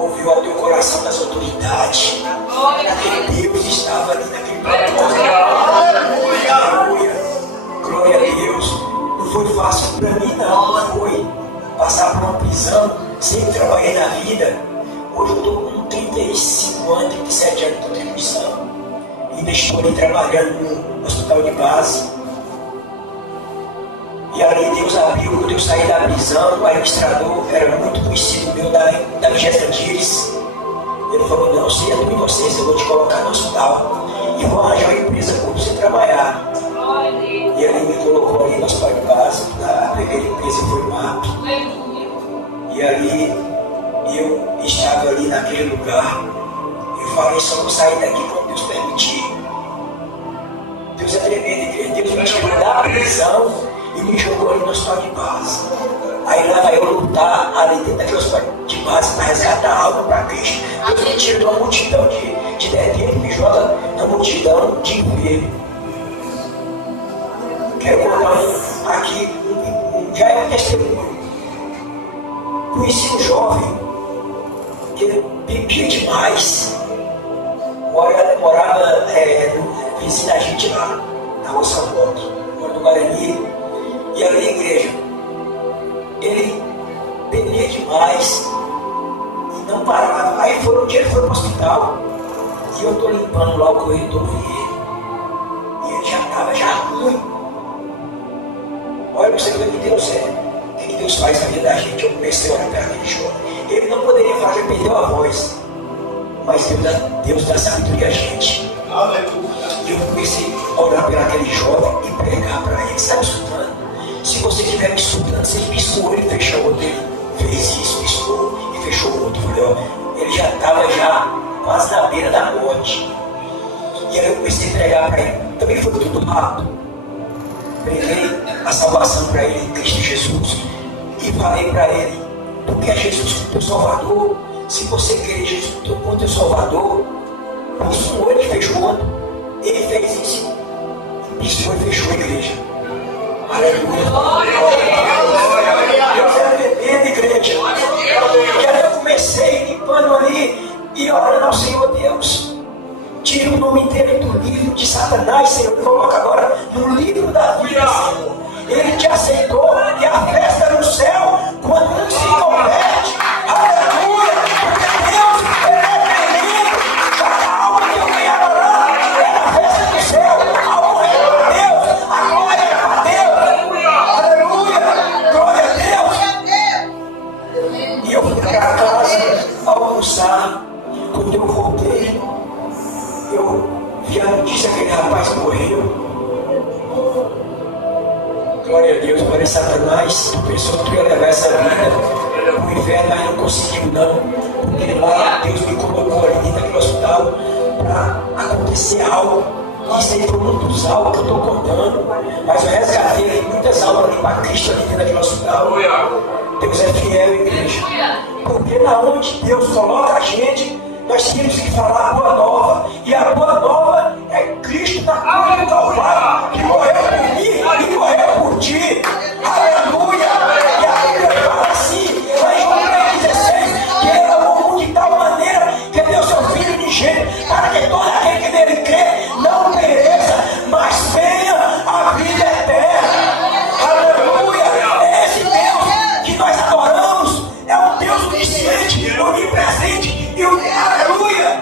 ouviu ao teu coração das autoridades. Aquele Deus estava ali naquele propósito. Aleluia! Glória a Deus. Não foi fácil para mim, não foi. Passar por uma prisão, sempre trabalhei na vida. Hoje eu estou com 35 anos, 37 anos de contribuição. Ainda estou ali trabalhando no hospital de base. E ali Deus abriu, quando eu saí da prisão, o administrador era muito conhecido meu da Gesta Dires. Ele falou, não, se é tua inocência, eu vou te colocar no hospital e vou arranjar uma empresa para você trabalhar. E ele me colocou ali no hospital de base, a primeira empresa foi o MAP. E ali eu estava ali naquele lugar. Eu falei, só vou sair daqui quando Deus permitir. Deus é tremendo, igreja. Deus me tirou da prisão e me jogou ali no hospital de base. Aí lá vai eu lutar ali dentro daquele hospital de base para resgatar a alma para Cristo. Deus me tira de uma multidão de detentos e me joga na multidão de enfermos. Quero contar aqui, já é um testemunho. Conheci um jovem que ele bebia demais. Morava vizinho da gente lá, na Rua São Roque, no Guarani. E ali na igreja, ele bebia demais e não parava. Aí um dia ele foi para o hospital e eu estou limpando lá o corredor e ele já estava ruim. Olha, você vê que Deus é, o que Deus faz na vida da gente. Eu comecei a orar para aquele jovem. Ele não poderia falar, ele perdeu a voz, mas Deus dá sabedoria a gente. Aleluia. E eu comecei a orar para aquele jovem e pregar para ele. Está me escutando? Se você estiver me escutando, você piscou o olho e fechou o outro. Ele fez isso, piscou e fechou o outro. Ele já estava quase na beira da morte. E aí eu comecei a pregar para ele. Também foi tudo rápido. Preguei a salvação para ele em Cristo Jesus. E falei para ele, tu quer Jesus como teu Salvador? Se você quer Jesus como teu Salvador, piscou o olho e fechou o outro. Ele fez isso. Piscou e fechou a igreja. Aleluia. Deus é tremendo, igreja. E aí eu comecei limpando ali e orando ao Senhor Deus. Tira o nome inteiro do livro de Satanás, Senhor. Coloca agora no livro da vida, Senhor. Ele te aceitou e a festa no céu quando um se converte. Aleluia. Porque Deus é tremendo. A alma que eu venho adorar é a festa do céu. A honra é para Deus. A glória é para Deus. Aleluia. Glória a Deus. E eu fui para casa almoçar. Quando eu voltei, eu vi a notícia que aquele rapaz morreu. Glória a Deus, para Satanás, tu pensou que tu ia levar essa vida o inferno, mas não conseguiu não, porque lá Deus me colocou ali dentro daquele hospital para acontecer algo. Isso aí foi muitos almas que eu estou contando, mas eu resgatei ali muitas almas ali para Cristo ali dentro daquele hospital. Deus é fiel, igreja, porque na onde Deus coloca a gente, nós temos que falar a boa nova, e a boa nova é Cristo na cruz do Calvário, que morreu por mim e morreu por ti. Aleluia! E a Bíblia fala assim, lá em João 3,16, que ele amou o mundo de tal maneira que deu seu Filho unigênito, para que todo aquele que nele crê não pereça, mas tenha a vida eterna. Aleluia! É esse Deus que nós adoramos, é um Deus onisciente, onipresente, e o aleluia,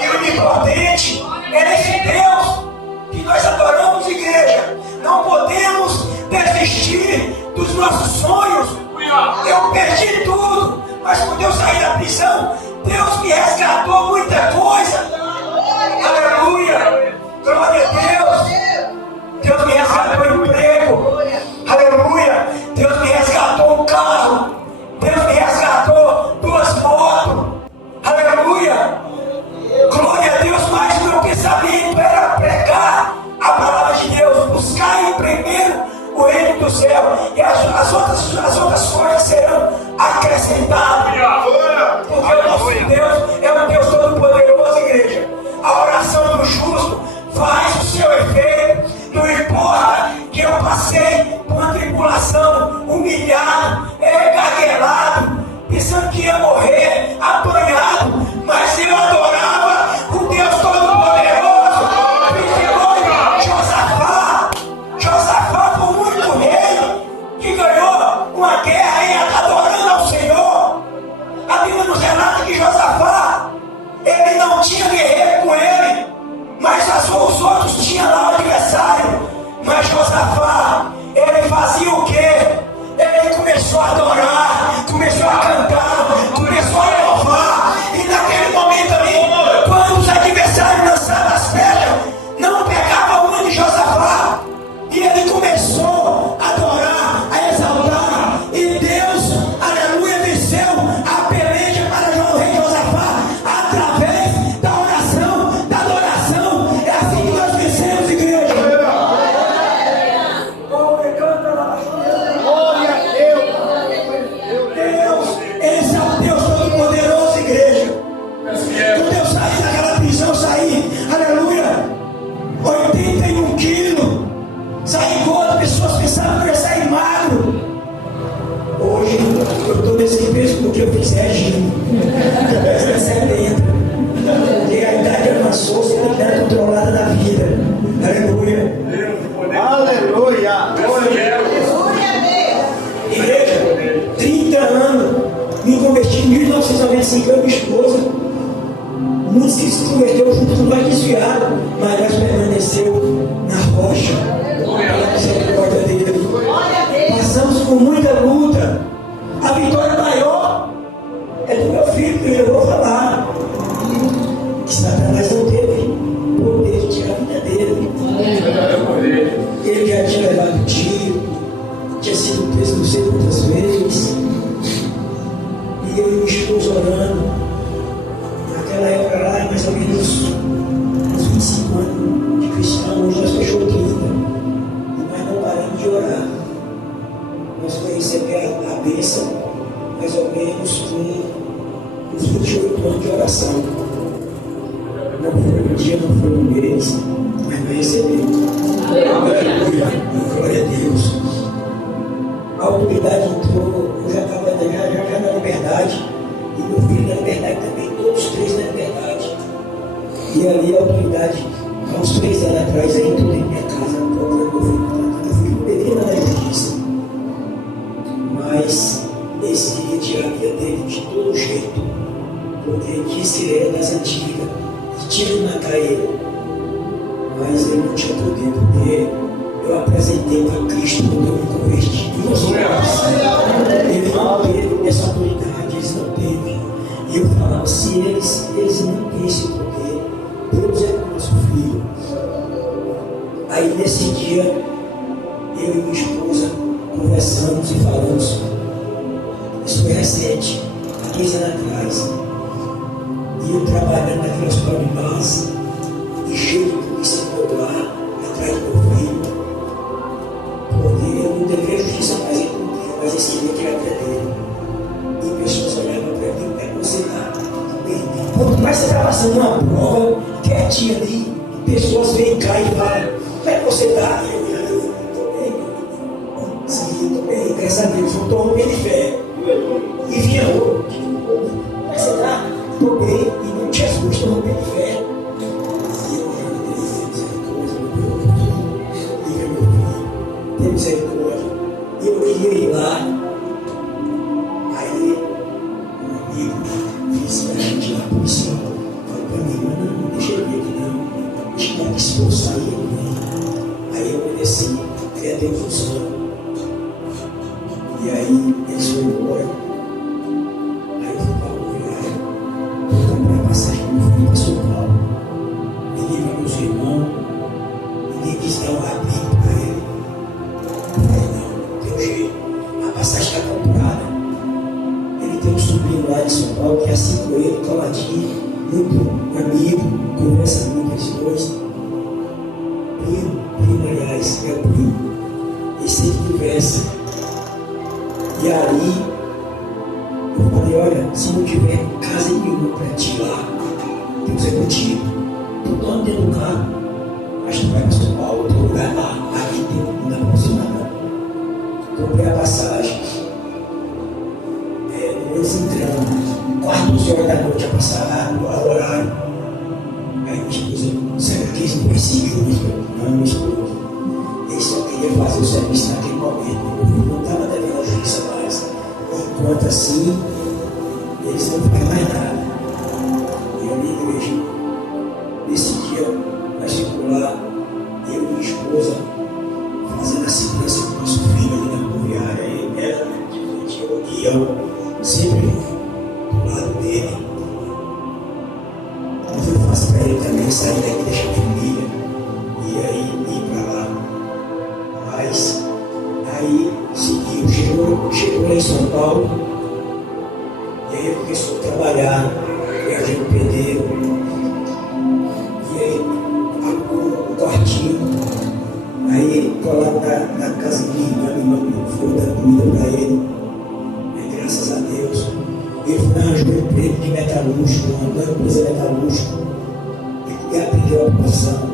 e onipotente. É esse Deus que nós adoramos, igreja. Não podemos desistir dos nossos sonhos. Eu perdi tudo, mas quando eu saí da prisão, Deus me resgatou muita coisa. Aleluia, glória a Deus. Deus me resgatou o emprego. Aleluia, Deus me resgatou um carro. Deus me resgatou 2 motos. Aleluia! Glória a Deus, mas o meu pensamento era pregar a palavra de Deus, buscar em primeiro o reino do céu, e as outras coisas serão acrescentadas. Porque o nosso Deus é um Deus todo-poderoso, igreja. A oração do justo faz o seu efeito. Não importa que eu passei por uma tribulação, humilhado, gagueirado, pensando que ia morrer. apanhado, mas eu adorava o Deus Todo-Poderoso. Josafá foi o único rei que ganhou uma guerra e adorando ao Senhor. A Bíblia nos relata que Josafá, ele não tinha guerreiro com ele, mas os outros tinham lá o adversário. Mas Josafá, ele fazia o quê? Ele começou a adorar, começou a cantar, começou a louvar. E naquele momento ali, quando os adversários lançavam as pedras, não pegava uma de Josafá. E ele começou a adorar, a exaltar. E Deus, aleluia, venceu a peleja para o rei Josafá através da oração, da adoração. É assim que nós vencemos, igreja. Glória a Deus. Deus, esse é o Deus Todo-Poderoso, igreja. Quando eu saí daquela prisão, eu saí, aleluia, 81 quilos. Saí gordo, pessoas pensavam que eu ia sair magro. Hoje eu estou nesse peso porque eu fiz regime. Essa é 70. Porque a idade avançou, você tem que dar controlada da vida. Aleluia. Aleluia. Igreja, 30 anos, me converti em 1995, eu e minha esposa. Muitos se converteram junto com nós desviados, mas nós permaneceu na rocha. Passamos por muita luta. A vitória maior é do meu filho, que eu vou falar. Que Satanás não teve poder de tirar a vida dele. Ele já tinha levado tiro, tinha sido preso não sei quantas vezes. E eu e minha esposa orando. Naquela época lá, mais ou menos uns 25 anos de cristão, hoje nós fechou 30. Mas não paramos de orar. Nós vamos receber a bênção mais ou menos com uns 28 anos de oração. Não foi um dia, não foi um mês, mas nós recebemos. Glória a Deus. A autoridade entrou, eu já estava já na liberdade, e meu filho na liberdade também, todos os três na liberdade. E ali a autoridade, há uns 3 anos atrás, aí entrou em minha casa, procurando meu filho beber na justiça. Mas esse queria tirar a vida dele de todo jeito, porque ele disse que ele era das antigas, que tinha que matar ele. Mas ele não tinha poder, porque eu apresentei para Cristo quando eu me converti. Ele não teve essa autoridade, eles não teve. E eu falava, se eles não têm esse poder, Deus é o nosso filho. Aí nesse dia, eu e minha esposa conversamos e falamos. Isso foi recente, há 15 anos atrás. E eu trabalhando naquele hospital de base, e cheio de polícia lá, atrás do meu filho. Porque eu não devia justiça mais em cumprir, mas esse dia que era dele. E pessoas olhavam para mim, como é que você está? Quanto mais você está passando uma prova, quietinho ali, pessoas vêm cá e falam, como é que você está? Eu estou bem. Sim, estou bem, graças a Deus, eu estou bem de fé. E vinha outro, como é que você está? Estou bem, e não tinha susto, estou bem de fé. E eu diga meu filho, tem misericórdia. E eu queria ir lá. Aí, um amigo disse para a gente lá, policial, falou para mim, mas não deixa ele aqui não, deixa ele expulsar ele. Aí eu obedeci, até Deus usando. E aí eles foram embora. Aí eu fui para o viagem, vou comprar passagem para meu filho para São Paulo. Liguei para meus irmãos, ninguém quis dar um rabinho para ele. Eu falei, não tem jeito, a passagem está comprada. Ele tem um sobrinho lá de São Paulo que é assim com ele, coladinho, muito amigo, conversa muito eles dois. Primo, aliás, é o primo. E sempre conversa. E aí, eu falei, olha, se não tiver casa nenhuma para ti lá, Deus é contigo. Tu dorme dentro do carro, mas tu vai para São Paulo, outro lugar lá, aqui dentro, não dá para você nada. Comprei a passagem, nós entramos, quarto de esposa, fazendo a segurança do nosso filho ali na rodoviária. E ela, e eu, sempre do lado dele. Mas eu faço para ele também sair daqui, deixar a família e aí ir para lá. Mas aí seguiu, chegou lá em São Paulo, e aí ele começou a trabalhar, viajando pedreiro, e aí arrumou um quartinho, aí ele foi lá na casa de minha irmã foi dando comida para ele, e graças a Deus, ele arranjou um emprego de metalúrgico, uma empresa metalúrgica, e aprendeu a profissão.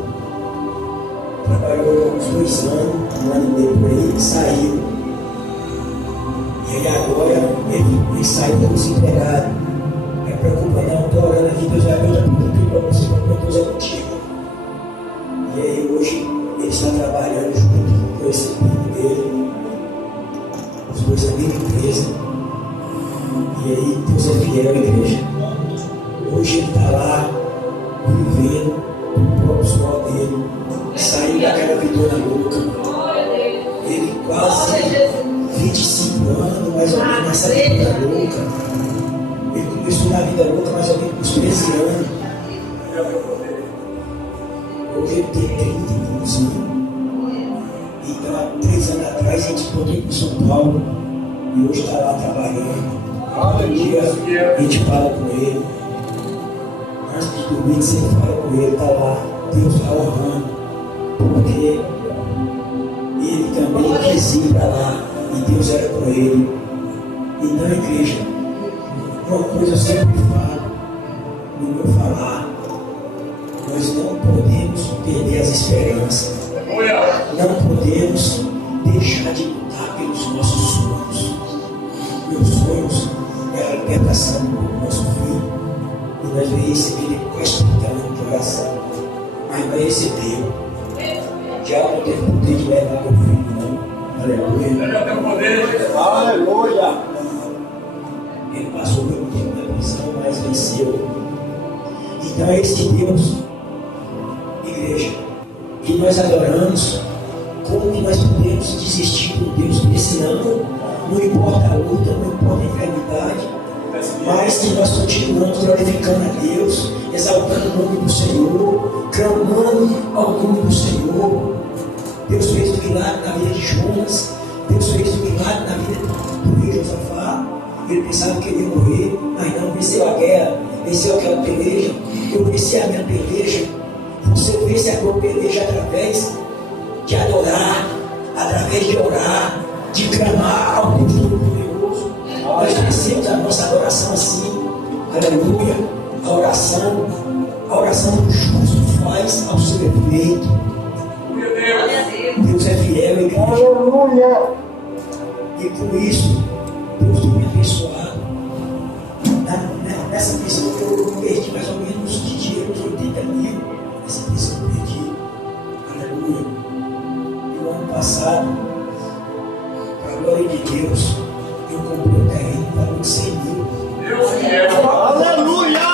Trabalhou uns 2 anos, um ano e meio por aí, e saiu. E aí agora ele saiu como desempregado. Não preocupa não, estou orando aqui, Deus vai ajudar tudo para você, porque Deus é contigo. E aí hoje ele está trabalhando junto com esse filho dele, os dois da mesma empresa. E aí Deus é fiel à igreja. Hoje ele está lá, vivendo o próprio suor dele. Saiu daquela vidona louca. Ele quase 25 anos, mais ou menos, nessa vida louca. Ele começou na vida louca mais ou menos com uns 13 anos. Hoje ele tem 30 anos. Então, há 3 anos atrás, a gente voltou para São Paulo e hoje está lá trabalhando. Todo dia a gente fala com ele. Antes de dormir, você fala com ele, está lá. Deus está honrando. Porque ele também quis ir para lá e Deus era com ele. E na igreja, uma coisa eu sempre falo no meu falar: nós não podemos perder as esperanças, não podemos deixar de lutar pelos nossos sonhos. Meus sonhos é a libertação do nosso filho, e nós vamos receber ele com esta de oração, mas vai receber. Já não tem poder de levar meu filho, não. Aleluia. Aleluia. Ele passou muito tempo na prisão, mas venceu. Então é esse Deus, igreja, que nós adoramos. Como que nós podemos desistir do Deus desse ano? Não importa a luta, não importa a enfermidade, mas que nós continuamos glorificando a Deus, exaltando o nome do Senhor, clamando ao nome do Senhor. Deus fez o milagre na vida de Jonas, Deus fez o milagre na vida do rei Josafá. Ele pensava que ele ia morrer, mas não, venceu a guerra, venceu aquela peleja. Eu venci a minha peleja. Você vence a tua peleja através de adorar, através de orar, de clamar ao Deus Todo-Poderoso. Nós vencemos a nossa adoração assim. Aleluia. A oração do justo faz ao seu efeito. Deus é fiel, igreja. Aleluia. E com isso, Deus tem me abençoado. Nessa missão que eu perdi mais ou menos de dinheiro, uns 80 mil. Essa missão eu perdi. Aleluia. E no ano passado, para a glória de Deus, eu comprei um terreno valor de 100 mil. Aleluia.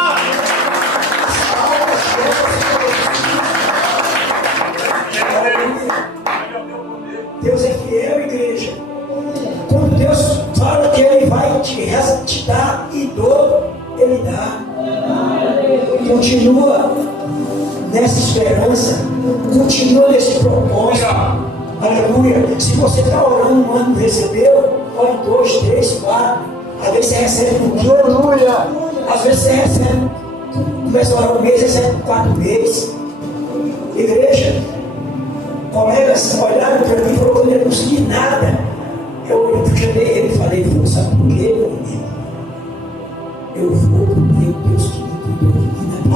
Deus é fiel, igreja. Quando Deus fala que Ele vai te dar e dou, Ele dá. Continua nessa esperança, continua nesse propósito. Aleluia. Se você está orando um ano e recebeu, ore 2, 3, 4. Às vezes você recebe um dia. Aleluia. Às vezes você recebe, começa a orar um mês, recebe 4 meses. Igreja, colegas olharam para mim e falaram que eu não ia conseguir nada. Eu chamei ele e falei: vou, sabe por quê, meu amigo? Eu vou porque o Deus que me cuidou de mim na vida.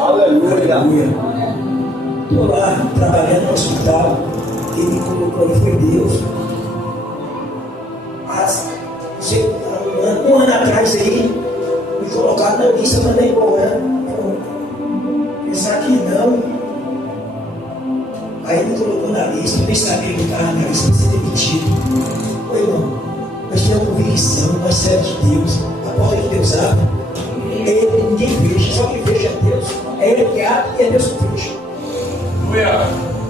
Aleluia. Estou lá trabalhando no hospital. Quem me colocou ali foi Deus. Mas, um ano atrás aí, me colocaram na lista para ir embora. Pensar que não. Aí me colocou na lista, eu nem sabia que estava na lista de ser demitido. Oi, irmão, nós temos convicção, nós servos de Deus. A porta que Deus abre, Ele ninguém fecha, só quem fecha é Deus. É Ele que abre e é Deus que fecha.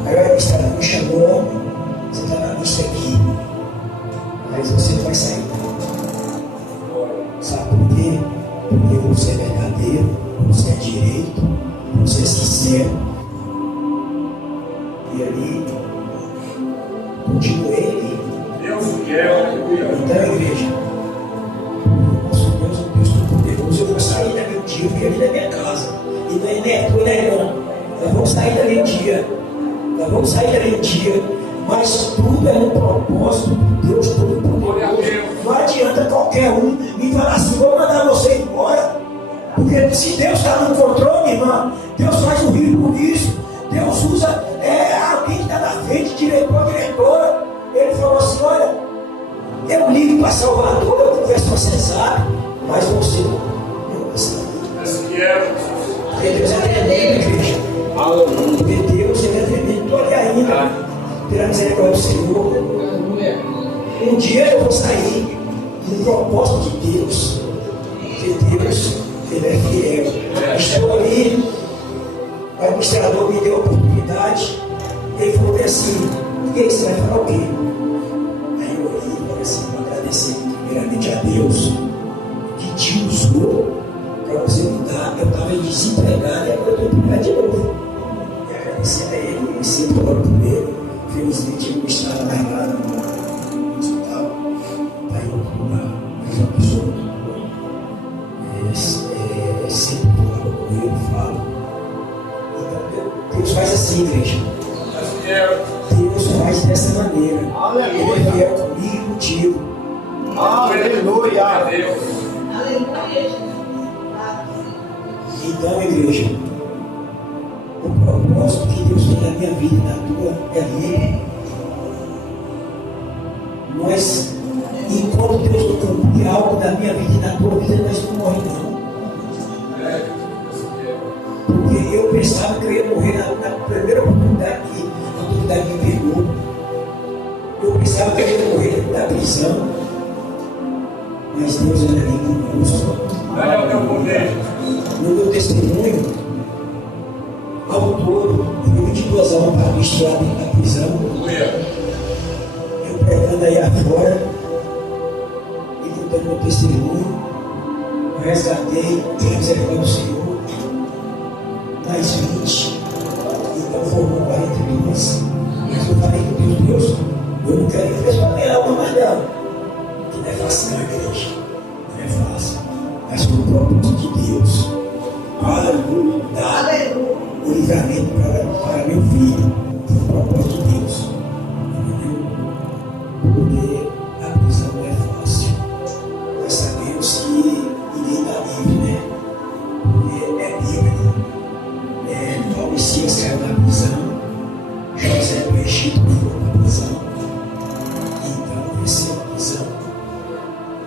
Aí o administrador me chamou, você está na lista aqui, mas você não vai sair. Sabe por quê? Porque você é verdadeiro, você é direito, você é sincero. E ali, continuei ali. Então, igreja, nosso Deus é um Deus todo-poderoso. Eu vou sair dali um dia, porque ali é minha casa. E não é neto, né, irmão? Nós vamos sair dali um dia. Nós vamos sair dali um dia. Mas tudo é um propósito de Deus todo-poderoso. Não adianta qualquer um me falar assim, vou mandar você embora. Porque se Deus está no controle, irmão, Deus faz um rio por isso. Deus usa alguém que está na frente, diretora. Ele falou assim, olha, eu ligo para Salvador, eu converso com Cesário, mas você não vai sair. Porque Deus é tremendo, igreja. Porque Deus ele é tremendo. Estou ali ainda, pela misericórdia do Senhor. Um dia eu vou sair no propósito de Deus. Porque Deus, ele é fiel. Estou ali, o administrador me deu a oportunidade. Ele falou assim, o que você vai falar o quê? Aí eu olhei e falei assim, vou agradecer primeiramente a Deus que te usou para você mudar. Eu estava desempregado e agora eu estou empregado de novo. E agradecer a Ele, eu me sinto agora por Ele. Felizmente ele não estava mais lá no hospital, está em outro lugar, mas uma pessoa sempre falo com ele, falo. Então Deus faz assim, igreja. Deus faz dessa maneira. Aleluia. Ele é comigo e contigo. Aleluia. Então, igreja, o propósito que Deus tem na minha vida e na tua é livre. Mas, enquanto Deus não cumprir algo na minha vida e na tua vida, nós não morremos, não. Porque eu pensava que eu ia morrer na primeira oportunidade que a autoridade me pegou. Eu pensava que eu ia morrer na prisão. Mas Deus era lindo conosco. No meu testemunho, ao todo, eu 22 anos para misturar dentro da prisão. Eu pregando aí afora e contando meu testemunho. Eu resgatei, pela misericórdia do Senhor, mais 20. Então formou 42. Mas eu falei com Deus, eu não quero ver só ganhar uma mais não. Que não é fácil não, igreja. Não é fácil. Mas foi o propósito de Deus. Dar o livramento para meu filho. Foi o propósito de Deus. Entendeu? Porque a prisão não é fácil. Nós sabemos que ninguém está livre, né? Porque é bíblico. Paulo e Silas caiu na prisão. José do Egito foi na prisão. Então, venceu a prisão.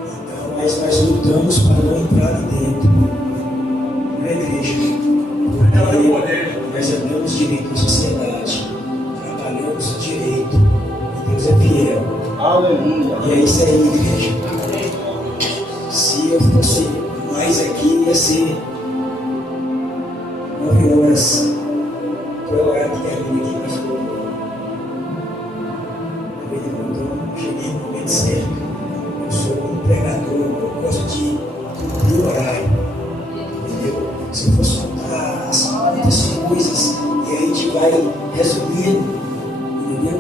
Então, mas nós lutamos para não entrar ali dentro. Na igreja. Porque nós andamos direito na sociedade. Trabalhamos direito. E Deus é fiel. Aleluia. E é isso aí, igreja. Se eu fosse mais aqui, ia ser 9 horas. Qual é o horário que termina aqui, pastor? Cheguei no momento certo. Eu sou um pregador, eu gosto de cumprir o horário. Entendeu? Se eu fosse contar muitas coisas, e a gente vai resumindo, entendeu?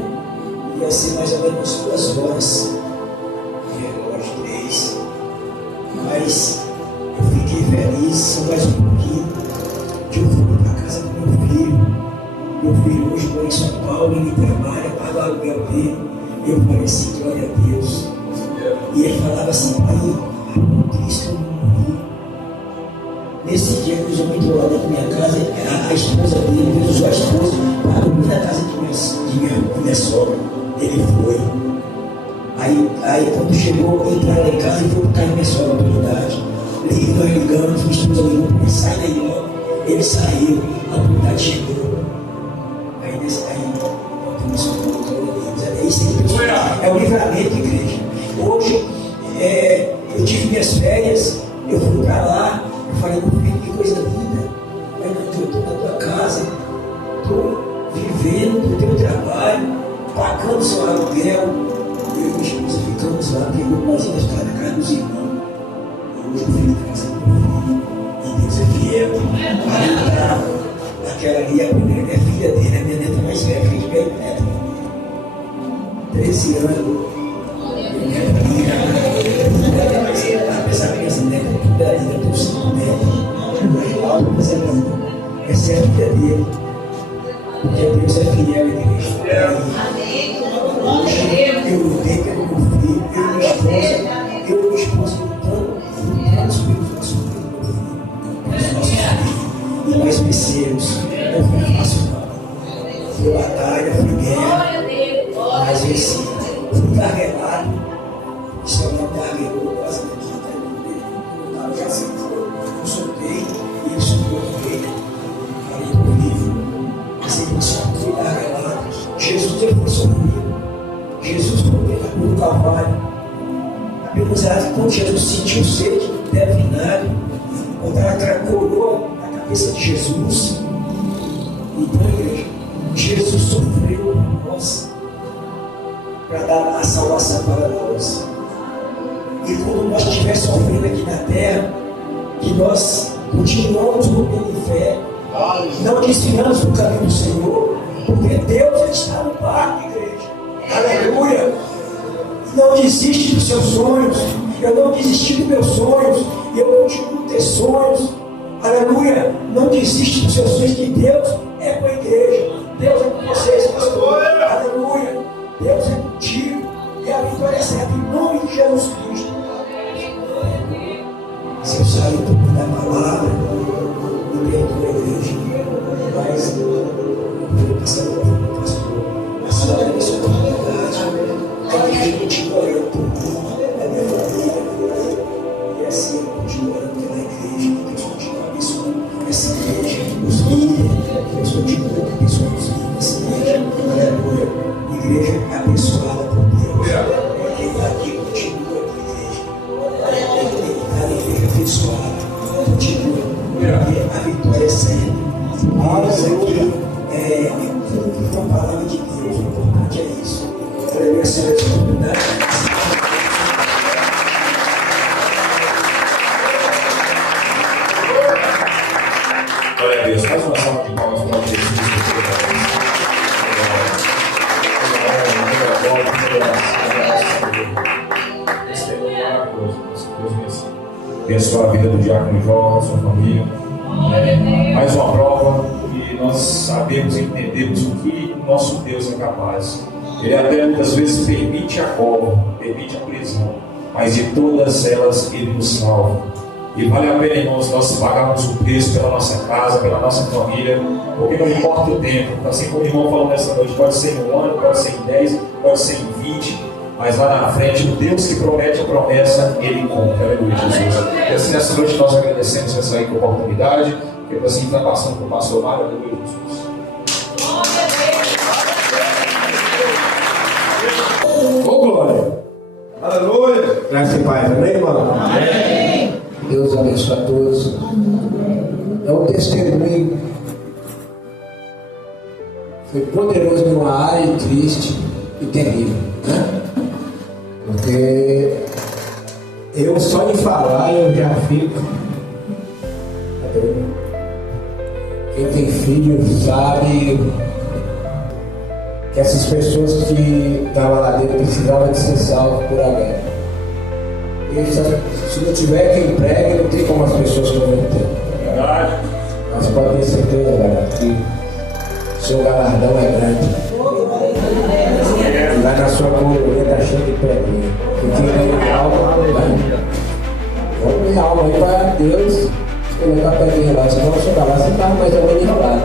Ia ser mais ou menos 2 horas. Relógio 3. Mas eu fiquei feliz, só mais um pouquinho, que eu fui para a casa do meu filho. Meu filho hoje mora em São Paulo, ele trabalha, paga o aluguel dele. Eu falei assim, glória a Deus. E ele falava assim, pai, por Cristo eu não morri. Nesse dia que os homens lá dentro da minha casa, a esposa dele, Deus usou a esposa para dormir na casa de minha sogra. Ele foi. Aí quando chegou, entraram lá em casa, ele foi para casa de minha sogra, autoridade. Nós ligamos, minha esposa ligou, ele sai daí logo. Ele saiu, a autoridade chegou. Aí nesse aí, isso é o livramento, igreja. Hoje, eu tive minhas férias, eu fui para lá, eu falei com o filho, pagamos seu aluguel, eu e minha esposa ficamos lá, pegou nós ia ficar na casa dos irmãos. Eu hoje fui na casa do meu filho, e Deus é fiel. Aí tá, aquela ali, a primeira é filha dele, a minha neta mais velha, fez bem neta. 13 anos. Essa criança neta, tudo ainda, tem 5 netos. Essa é a filha dele. Porque Deus é fiel, igreja. Hoje eu lutei pelo meu filho, eu e minha esposa lutando os filhos do nosso filho. E nós vencemos. Não foi fácil, não. Foi batalha, foi guerra. Mas venci. Fui carregado. Isso é uma carregou quase daqui. Eu já aceitou. Eu soltei e ele soltou ele. Falei do livro. Mas ele só foi carregado. Jesus ele foi comigo. Jesus foi no Calvário. Apenas quando Jesus sentiu sede, não deve vinagre. Botaram aquela coroa na cabeça de Jesus. Então, igreja, Jesus sofreu por nós para dar a salvação para nós. E quando nós estivermos sofrendo aqui na terra, que nós continuamos lutando em fé, não desviamos do caminho do Senhor, porque Deus está no barco, igreja. Aleluia! Não desiste dos seus sonhos. Eu não desisti dos meus sonhos. Eu continuo a ter sonhos. Aleluia! Não desiste dos seus sonhos, que Deus é com a igreja. Deus é com vocês, pastor. Aleluia! Deus é contigo. E a vitória é certa em nome de Jesus Cristo. Se eu sair do da palavra, me perdoa, igreja. Mas eu passando por pastor. A senhora é a sua comunidade. A igreja continua orando por mim, a minha família. E assim eu continuo orando pela igreja. Deus continua abençoando essa igreja. Os líderes. Deus continua abençoando os líderes dessa igreja. Aleluia. Igreja abençoada por Deus. Quem aqui continua com a igreja. A igreja abençoada. Continua. Porque a vitória é certa. Mas aqui é uma palavra de Deus. O importante é isso. Aleluia, Senhor, essa oportunidade. Glória a Deus. Faz uma salva de palmas para Jesus. Abençoa a vida do diácono João, sua família. Mais uma prova que nós sabemos e entendemos o que o nosso Deus é capaz. Ele até muitas vezes permite a cova, permite a prisão, mas de todas elas Ele nos salva. E vale a pena, irmãos, nós pagarmos o preço pela nossa casa, pela nossa família, porque não importa o tempo. Assim como o irmão falou nessa noite, pode ser em 1 ano, pode ser em 10, pode ser em 20, mas lá na frente, o Deus que promete a promessa, Ele cumpre. Aleluia, Jesus. E assim, nessa noite nós agradecemos essa oportunidade, porque assim está passando por pastor Mário. Aleluia, Jesus. Ô glória! Aleluia! Graças e paz, amém, irmão? Amém. Deus abençoe a todos. É um testemunho. Foi poderoso numa área triste e terrível, né? Porque eu só de falar eu já fico. Quem tem filho sabe que essas pessoas que estavam lá dentro precisavam de ser salvas por alguém. E se não tiver quem pregue, não tem como as pessoas converter. Mas pode ter certeza, galera, que o seu galardão é grande. Lá na sua comunidade está cheio de preguinho. Porque tem alma, vamos ter alma aí para Deus. Colocar preguinho lá, senão eu chegar lá, você está mais ou menos enrolado.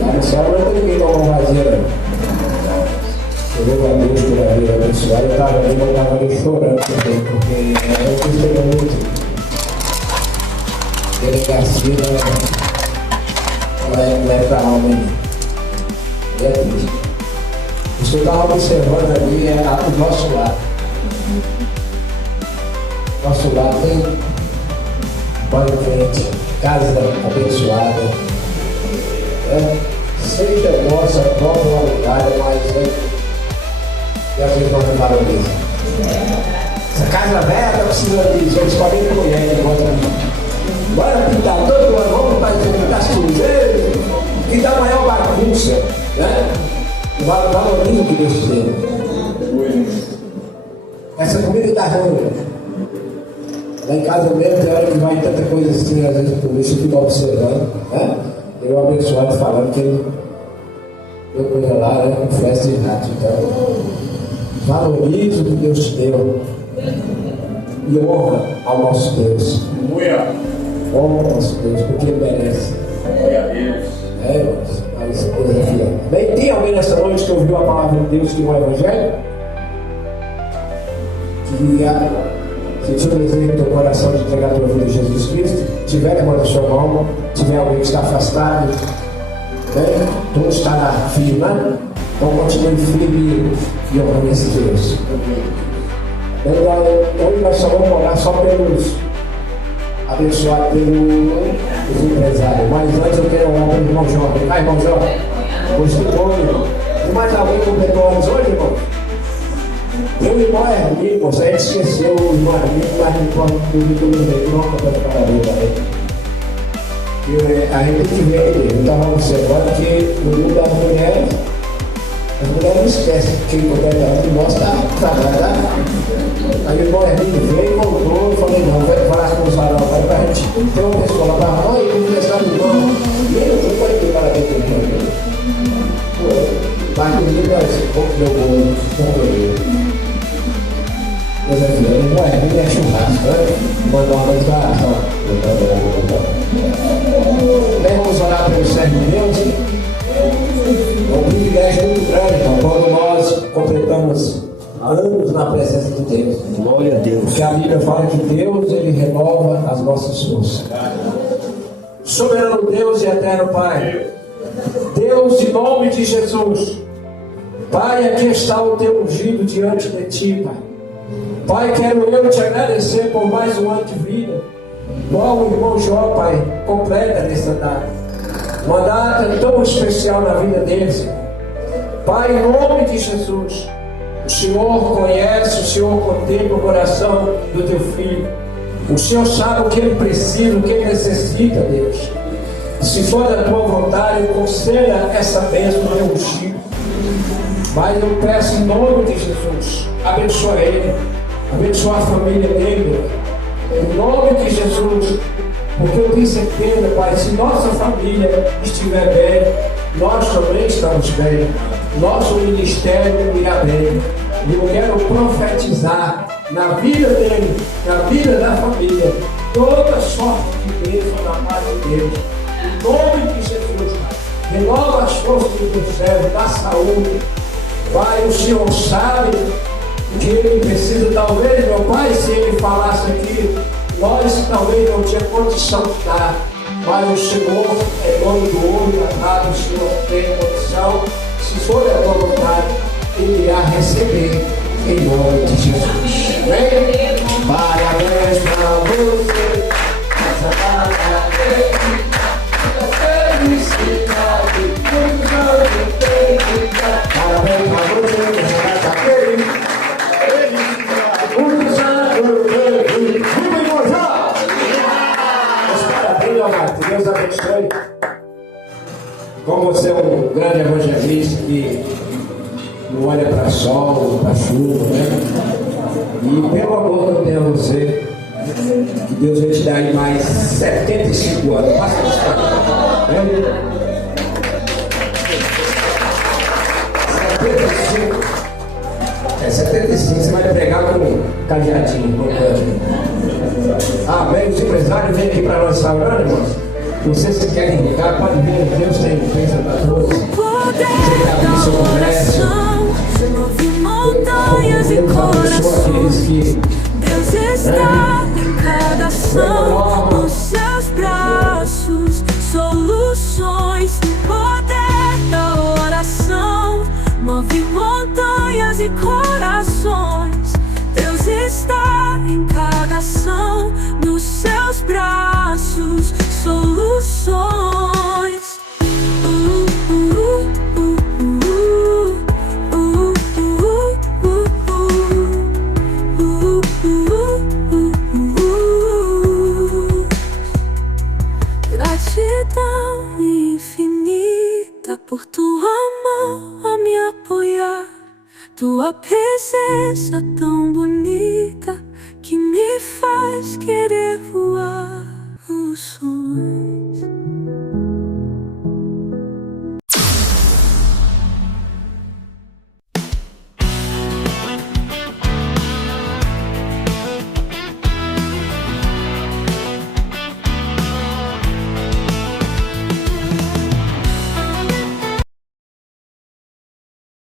Lá no céu não tem ninguém com a mão vazia, não. Eu louvo a Deus por a vida abençoada. Eu estava ali, eu estava ali chorando também, porque eu gostei muito. Delegacia não é para alma ainda. É triste. O senhor estava observando ali o nosso lado. Nosso lado tem banho quente, casa abençoada. Seja nossa própria vontade, mas E às vezes nós não valorizamos. Essa casa velha está precisando disso. Eles podem mulher, bora pintar todo ano, vamos pintar as cruzeiras, que dá maior bagunça, né? Valoriza o que Deus te deu. Essa comida está ruim. Lá em casa mesmo tem hora que vai tanta coisa assim, às vezes por isso eu fico observando, né? Eu abençoado falando que ele deu coisa lá, né? Com festa de rato. Então, valoriza o que Deus te deu e honra ao nosso Deus. Honra ao nosso Deus, porque Ele merece. Mas Deus é fiel. Bem, tem alguém nessa noite que ouviu a palavra de Deus que não é Evangelho? Que tinha o desejo do teu coração de entregar a tua vida a Jesus Cristo? Tiver, levanta a sua mão. Tiver alguém que está afastado, né? Tu estará firme, né? Então continue firme e honrando esse Deus. Hoje nós só vamos orar só pelos abençoados pelos empresários. Mas antes eu quero orar pelo irmão João. Ah, irmão João, hoje tem mais alguém que completou anos hoje, irmão? Meu irmão é amigo, você esqueceu o irmão amigo, mas não pode tudo não para parabéns também. A gente tem que ver ele. Eu estava observando que no mundo das mulheres, as mulheres não esquecem que quem completamente gosta está atrás. Aí o irmão Hermínio veio e voltou. Eu falei, não, vai falar com os varões, vai para a gente ter uma pessoa lá para nós, e ele está no irmão. E ele não foi que para ter tempo. Mas inclusive nós meu bolo, concluiu. Deus é fiel, o irmão Hermínio é churrasco, né? Mandou uma declaração. Bem, vamos orar pelo servo de Deus. É um privilégio muito grande, então, quando nós completamos anos na presença de Deus. Glória a Deus. Porque a Bíblia fala que Deus, Ele renova as nossas forças. Soberano Deus e eterno Pai, Deus, em nome de Jesus, Pai, aqui está o teu ungido diante de Ti, Pai. Pai, quero eu te agradecer por mais um ano de vida. Igual o irmão Jó, Pai, completa nessa data. Uma data tão especial na vida deles. Pai, em nome de Jesus, o Senhor conhece, o Senhor contempla o coração do teu filho. O Senhor sabe o que ele precisa, o que ele necessita, Deus. Se for da tua vontade, conceda essa bênção do teu ungido. Mas eu peço em nome de Jesus, abençoa ele, abençoa a família dele, em nome de Jesus, porque eu tenho certeza, Pai, se nossa família estiver bem, nós também estamos bem, nosso ministério irá bem. E eu quero profetizar na vida dele, na vida da família, toda sorte de bênção na paz de Deus. Em nome de Jesus, renova as forças do céu, da saúde. Pai, o Senhor sabe o que ele precisa. Talvez, meu Pai, se ele falasse aqui, nós talvez não tínhamos condição de dar. Mas o Senhor é dono do ouro e da prata, o Senhor tem condição. Se for a tua vontade, ele irá receber em nome de Jesus. Amém? Parabéns para você, essa data felicidade, muitos anos de felicidade. Parabéns para você, essa data felicidade, muitos anos de felicidade. Viva e gozar! Mas parabéns, ó Marcos, Deus abençoe. Como você é um grande evangelista que não olha para sol, para chuva, né? E pelo amor que eu tenho a você, que Deus vai te dar aí mais 75 anos. Passa a história. 75. É 75, você vai pregar com um cadeadinho. Bem, os empresários vêm aqui para nós orando, irmãos. Vocês que querem ligar, pode vir, Deus tem bênção para todos. Você está no seu comércio, move montanhas e corações. Deus está em cada ação, nos seus braços, soluções, poder da oração, move montanhas e corações. Deus está em cada ação, nos seus braços, soluções. tua mão a me apoiar, tua presença tão bonita que me faz querer voar. Os sonhos